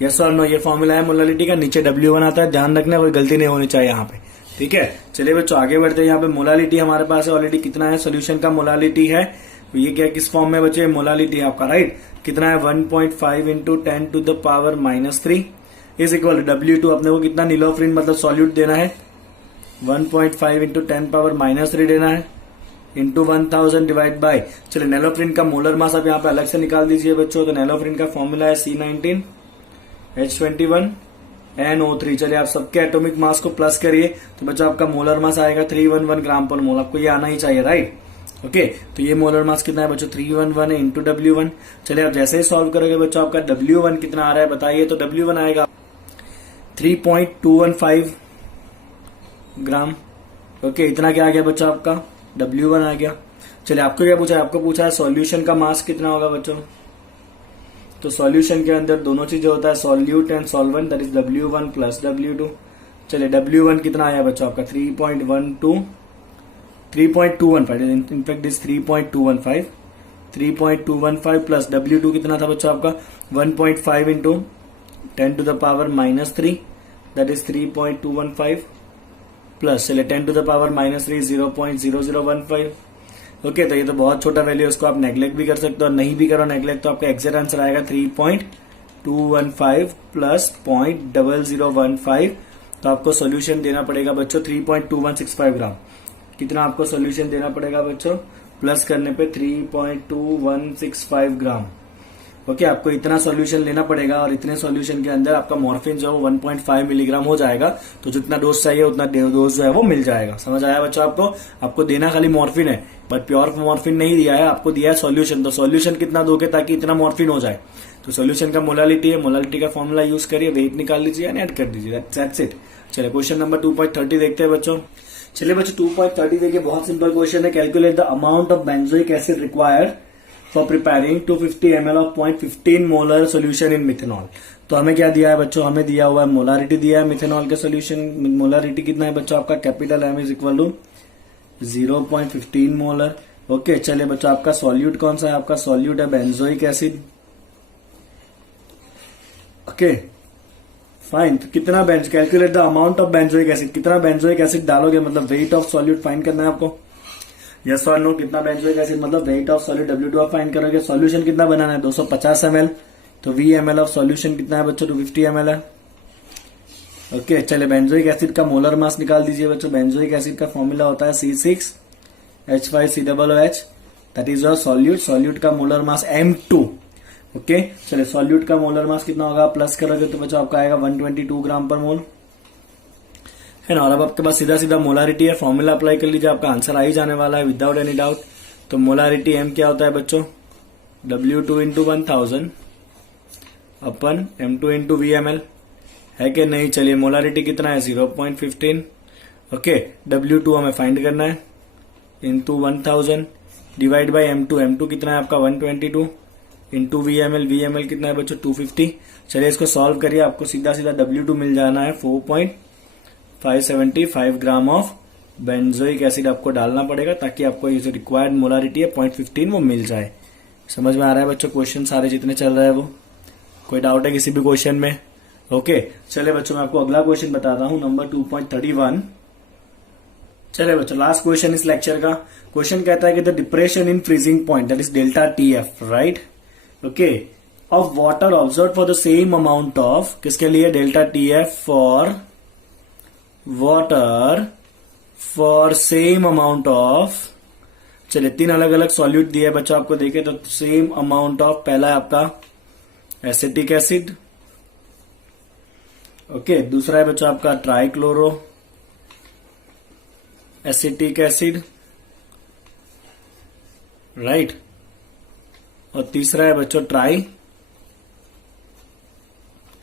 Yes और नो, ये फॉर्मूला है मोलालिटी का, नीचे W1 आता है, ध्यान रखना कोई गलती नहीं होनी चाहिए यहाँ पे, ठीक है। चलिए बच्चों आगे बढ़ते हैं। यहाँ पे मोलालिटी हमारे पास है ऑलरेडी, कितना है सोल्यूशन का मोलालिटी है, ये क्या किस फॉर्म में बचे, मोलालिटी है आपका, राइट। कितना है 1.5 इंटू 10 to the power -3 is equal W2, अपने को कितना नीलोफ्रिन मतलब सॉल्यूट देना है, 1.5 इंटू 10 पावर -3 देना है, इंटू 1000 डिवाइड बाय, चलिए नेलोफ्रिन का मोलर मास आप यहाँ पे अलग से निकाल दीजिए बच्चों। तो नेलोफ्रिन का फॉर्मूला है C19 H21 NO3। चलिए आप सबके एटॉमिक मास को प्लस करिए, तो बच्चों आपका मोलर मास आएगा 311 ग्राम पर मोल, आपको ये आना ही चाहिए, राइट। ओके, तो ये मोलर मास कितना है बच्चों, 311 इंटू W1। चलिए आप जैसे ही सॉल्व करोगे बच्चों आपका W1 कितना आ रहा है बताइए, तो W1 आएगा 3.215 ग्राम। ओके, इतना क्या आ गया बच्चों आपका W1 आ गया। चलिए आपको क्या पूछा है, आपको पूछा है सॉल्यूशन का मास कितना होगा बच्चों। तो सॉल्यूशन के अंदर दोनों चीजें होता है, solute and solvent, that is W1 plus W2। चलिए W1 कितना आया बच्चों आपका 3.215, इनफैक्ट इज 3.215 प्लस W2 कितना था बच्चों आपका 1.5 इंटू 10 to the power -3, that is 3.215 plus, चलिए 10 टू द पावर -3 0.0015। ओके, तो ये तो बहुत छोटा वैल्यू है, उसको आप नेग्लेक्ट भी कर सकते हो, और नहीं भी करो नेग्लेक्ट तो आपका एग्जैक्ट आंसर आएगा 3.215 प्लस 0.0015। तो आपको सोल्यूशन देना पड़ेगा बच्चों 3.2165 ग्राम। कितना आपको सोल्यूशन देना पड़ेगा बच्चों, प्लस करने पे 3.2165 ग्राम। ओके, आपको इतना सॉल्यूशन लेना पड़ेगा, और इतने सॉल्यूशन के अंदर आपका मॉर्फिन जो है 1.5 मिलीग्राम हो जाएगा। तो जितना डोज चाहिए उतना डोज जो है वो मिल जाएगा। समझ आया बच्चों आपको देना खाली मॉर्फिन है, बट प्योर मॉर्फिन नहीं दिया है, आपको दिया है सॉल्यूशन। तो सॉल्यूशन कितना दोगे ताकि इतना मॉर्फिन हो जाए, तो सॉल्यूशन का मोलालिटी है, मोलालिटी का फॉर्मूला यूज करिए, वेट निकाल लीजिए एंड ऐड कर दीजिए, दैट्स इट। चलिए क्वेश्चन नंबर 2.30 देखते हैं बच्चों। चलिए बच्चों 2.30 देखिए, बहुत सिंपल क्वेश्चन है। Calculate the amount of benzoic acid required for preparing 250 ml of 0.15 molar solution in methanol. तो हमें क्या दिया है बच्चों, हमें दिया हुआ है मोलारिटी दिया है मिथेनॉल के सोल्यूशन। मोलारिटी कितना है बच्चों आपका, capital M is equal to 0.15 molar. Okay, चलिए बच्चों आपका सॉल्यूट कौन सा है, आपका सॉल्यूट है बेंजोइक एसिड। ओके फाइन, तो कितना calculate the amount of benzoic acid, कितना बेंजोइक एसिड डालोगे, मतलब वेट ऑफ सॉल्यूट फाइंड करना है आपको। यस और नो, कितना बेंजोइक एसिड मतलब वेट ऑफ सॉल्यूट W2 आप फाइंड करोगे। सॉल्यूशन कितना बनाना है 250 ml, तो VmL ऑफ सॉल्यूशन कितना है बच्चों 250 ml है। ओके, चलिए बेंजोइक एसिड का मोलर मास निकाल दीजिए बच्चों। बेंजोइक एसिड का फॉर्मूला होता है C6H5COOH, that is your solute. Solute का मोलर मास M2। ओके, चलिए सॉल्यूट का मोलर मास कितना होगा, प्लस करोगे तो बच्चों आपका आएगा 122 ग्राम पर मोल है ना। और अब आपके पास सीधा सीधा मोलारिटी है, फॉर्मूला अप्लाई कर लीजिए, आपका आंसर आ ही जाने वाला है विदाउट एनी डाउट। तो मोलारिटी M क्या होता है बच्चों, W2 into 1000 upon M2 into VmL है कि नहीं। चलिए मोलारिटी कितना है 0.15। ओके, W2 हमें फाइंड करना है, इंटू 1000 डिवाइड बाई M2 कितना है आपका 122 इंटू VmL कितना है बच्चों 250। चलिए इसको सॉल्व करिए, आपको सीधा सीधा W2 मिल जाना है 4.575 ग्राम ऑफ बेंजोइक एसिड आपको डालना पड़ेगा, ताकि आपको ये जो रिक्वायर्ड मोलारिटी है 0.15 वो मिल जाए। समझ में आ रहा है बच्चों क्वेश्चन सारे जितने चल रहे हैं वो, कोई डाउट है किसी भी क्वेश्चन में। ओके, चलिए बच्चों मैं आपको अगला क्वेश्चन बताता हूं, नंबर 2.31। चलिए बच्चों लास्ट क्वेश्चन इस लेक्चर का। क्वेश्चन कहता है कि the depression in freezing point, that is delta TF, right. Okay, of water observe for the same amount of, किसके लिए delta TF for water for same amount of. चलिए 3 अलग अलग सॉल्यूट दिए बच्चों आपको, देखे तो सेम अमाउंट ऑफ, पहला है आपका एसिटिक एसिड। ओके, दूसरा है बच्चों आपका ट्राइक्लोरो एसिटिक एसिड, राइट। और तीसरा है बच्चों ट्राई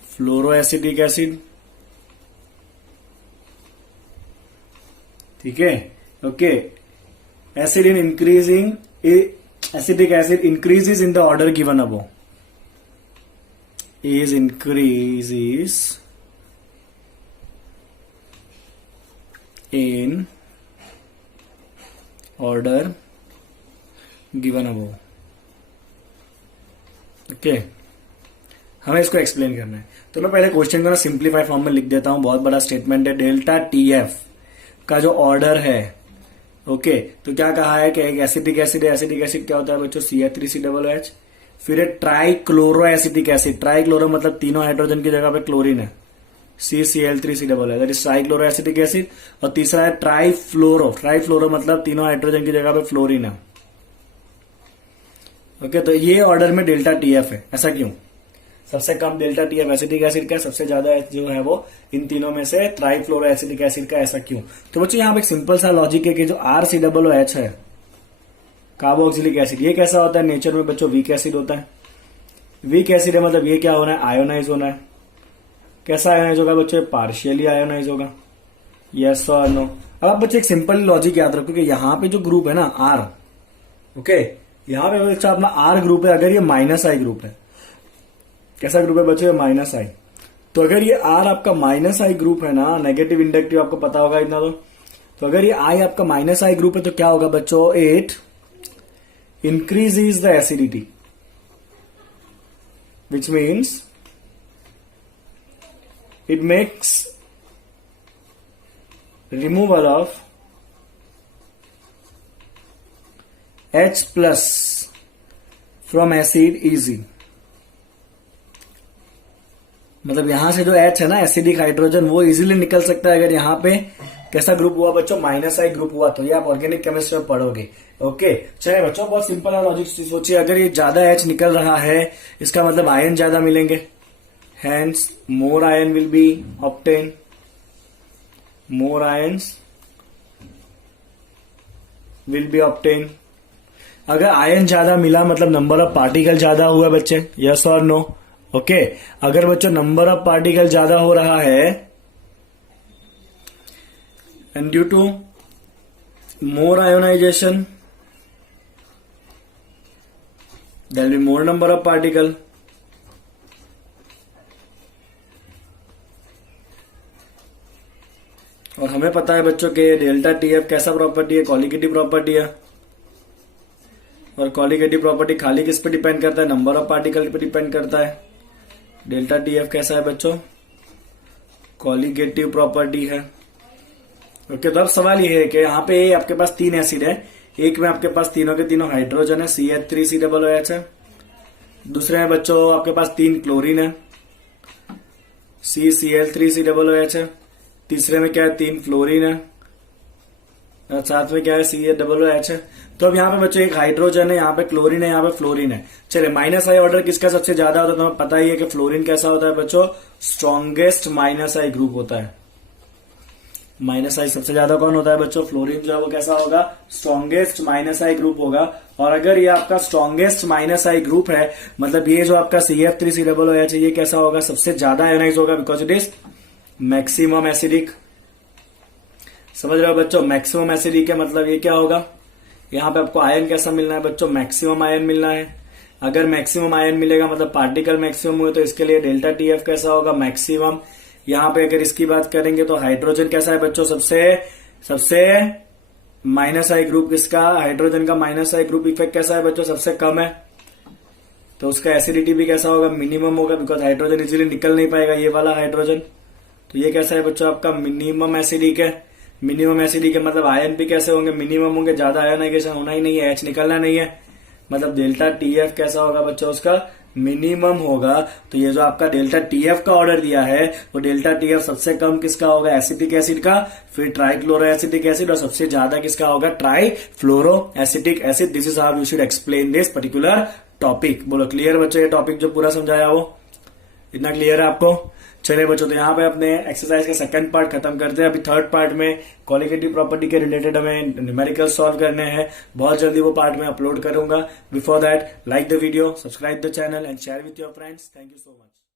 फ्लोरो एसिटिक एसिड, ठीक है। Okay, acid in increasing, acetic acid increases in the order given above, is increases in order given above। Okay, हमें इसको एक्सप्लेन करना है। तो मैं पहले क्वेश्चन को ना सिंप्लीफाई फॉर्म में लिख देता हूं। बहुत बड़ा स्टेटमेंट है। डेल्टा टीएफ का जो ऑर्डर है, ओके, तो क्या कहा है कि एक एसिटिक एसिड है। एसिटिक एसिड क्या होता है बच्चों? CH3COOH। फिर एक ट्राइक्लोरो एसिटिक एसिड। ट्राइक्लोरो मतलब तीनों हाइड्रोजन की जगह पे क्लोरीन है, CCl3COOH, that is trichloro acetic acid. और तीसरा है ट्राइफ्लोरो। ट्राइफ्लोरो मतलब तीनों हाइड्रोजन की जगह पे फ्लोरीन है। ओके, तो ये ऑर्डर में डेल्टा टीएफ है। ऐसा क्यों? सबसे कम डेल्टा टीएफ एसिटिक एसिड का, सबसे ज्यादा जो है वो इन तीनों में से ट्राइफ्लोरो एसिटिक एसिड का। ऐसा क्यों? तो बच्चों यहाँ पे एक सिंपल सा लॉजिक है कि जो RCOOH है, कार्बोक्सिलिक एसिड, ये कैसा होता है नेचर में बच्चों? वीक एसिड होता है। वीक एसिड है मतलब ये क्या होना है? आयोनाइज होना है। कैसा आयोनाइज होगा बच्चों? पार्शियली आयोनाइज होगा। यस और नो? अब आप बच्चे एक सिंपल लॉजिक याद रखो कि यहाँ पे जो ग्रुप है ना R, ओके, यहाँ पे बच्चा अपना R ग्रुप है। अगर ये -I ग्रुप है, कैसा ग्रुप है बच्चों? -I। तो अगर ये R आपका -I ग्रुप है ना, नेगेटिव इंडक्टिव आपको पता होगा इतना तो अगर ये I आपका -I ग्रुप है तो क्या होगा बच्चों? It increases the acidity, which means it makes removal of H plus from acid easy। मतलब यहां से जो H है ना, एसिडिक हाइड्रोजन, वो इजीली निकल सकता है अगर यहाँ पे कैसा ग्रुप हुआ बच्चों? -I ग्रुप हुआ। तो ये आप ऑर्गेनिक केमिस्ट्री में पढ़ोगे। ओके, चलिए बच्चों, बहुत सिंपल है लॉजिक। सोचिए अगर ये ज्यादा H निकल रहा है, इसका मतलब आयन ज्यादा मिलेंगे, hence more ion will be obtain. More ions will be obtain. अगर आयन ज्यादा मिला मतलब नंबर ऑफ पार्टिकल ज्यादा हुआ बच्चे। यस और नो? ओके, अगर बच्चों नंबर ऑफ पार्टिकल ज्यादा हो रहा है and due to more ionisation there will be more number of particle। और हमें पता है बच्चों के डेल्टा टीएफ कैसा प्रॉपर्टी है? कॉलिगेटिव प्रॉपर्टी है। और कॉलिगेटिव प्रॉपर्टी खाली किस पे डिपेंड करता है? नंबर ऑफ पार्टिकल पे डिपेंड करता है। डेल्टा टीएफ कैसा है बच्चों? कॉलिगेटिव प्रॉपर्टी है। ओके, तो अब सवाल ये है कि यहाँ पे आपके पास 3 एसिड है। एक में आपके पास तीनों के तीनों हाइड्रोजन है, CH3COOH है। दूसरे में बच्चों आपके पास 3 क्लोरीन है, CCl3COOH है। तीसरे में क्या है? 3 फ्लोरीन है। और साथ में क्या है? CH है। तो अब यहाँ पे बच्चों एक हाइड्रोजन है, यहाँ पे क्लोरीन है, यहाँ पे फ्लोरीन है। चलिए, -I ऑर्डर किसका सबसे ज्यादा होता है? तो हमें पता ही है कि फ्लोरीन कैसा होता है बच्चों? स्ट्रॉन्गेस्ट -I ग्रुप होता है। -I सबसे ज्यादा कौन होता है बच्चों? फ्लोरीन जो है वो कैसा होगा? स्ट्रॉन्गेस्ट -I ग्रुप होगा। और अगर ये आपका स्ट्रॉन्गेस्ट -I ग्रुप है मतलब ये जो आपका CF3COOH है, ये कैसा होगा? सबसे ज्यादा आयोनाइज होगा, because it is maximum acidic. समझ रहे हो बच्चों? मैक्सिमम एसिडिक है मतलब ये क्या होगा? यहाँ पे आपको आयन कैसा मिलना है बच्चों? मैक्सिमम आयन मिलना है। अगर मैक्सिमम आयन मिलेगा मतलब पार्टिकल मैक्सिमम हुए, तो इसके लिए डेल्टा टीएफ कैसा होगा? मैक्सिमम। यहाँ पे अगर इसकी बात करेंगे तो हाइड्रोजन कैसा है बच्चों? सबसे -I ग्रुप किसका? हाइड्रोजन का -I ग्रुप इफेक्ट कैसा है बच्चों? सबसे कम है। तो उसका एसिडिटी भी कैसा होगा? मिनिमम होगा, बिकॉज हाइड्रोजन इजीली निकल नहीं पाएगा, ये वाला हाइड्रोजन। तो ये कैसा है बच्चों? आपका मिनिमम एसिडिक है। मिनिमम एसिडिक है मतलब आयन भी कैसे होंगे? मिनिमम होंगे, ज्यादा आयनाइजेशन होना ही नहीं है, H निकलना नहीं है। मतलब डेल्टा टीएफ कैसा होगा बच्चों? उसका मिनिमम होगा। तो ये जो आपका डेल्टा टीएफ का ऑर्डर दिया है वो डेल्टा टीएफ सबसे कम किसका होगा? एसिटिक एसिड का, फिर ट्राइक्लोरो एसिटिक एसिड, और सबसे ज्यादा किसका होगा? Trifluoro acetic acid. This is how you should explain this particular topic. बोलो क्लियर बच्चों? ये टॉपिक जो पूरा समझाया वो इतना क्लियर है आपको? चलिए बच्चों, तो यहाँ पे अपने एक्सरसाइज का सेकंड पार्ट खत्म करते हैं। अभी थर्ड पार्ट में क्वालिटेटिव प्रॉपर्टी के रिलेटेड हमें न्यूमेरिकल सॉल्व करने हैं। बहुत जल्दी वो पार्ट में अपलोड करूंगा। Before that, like the video, subscribe the channel and share with your friends. Thank you so much.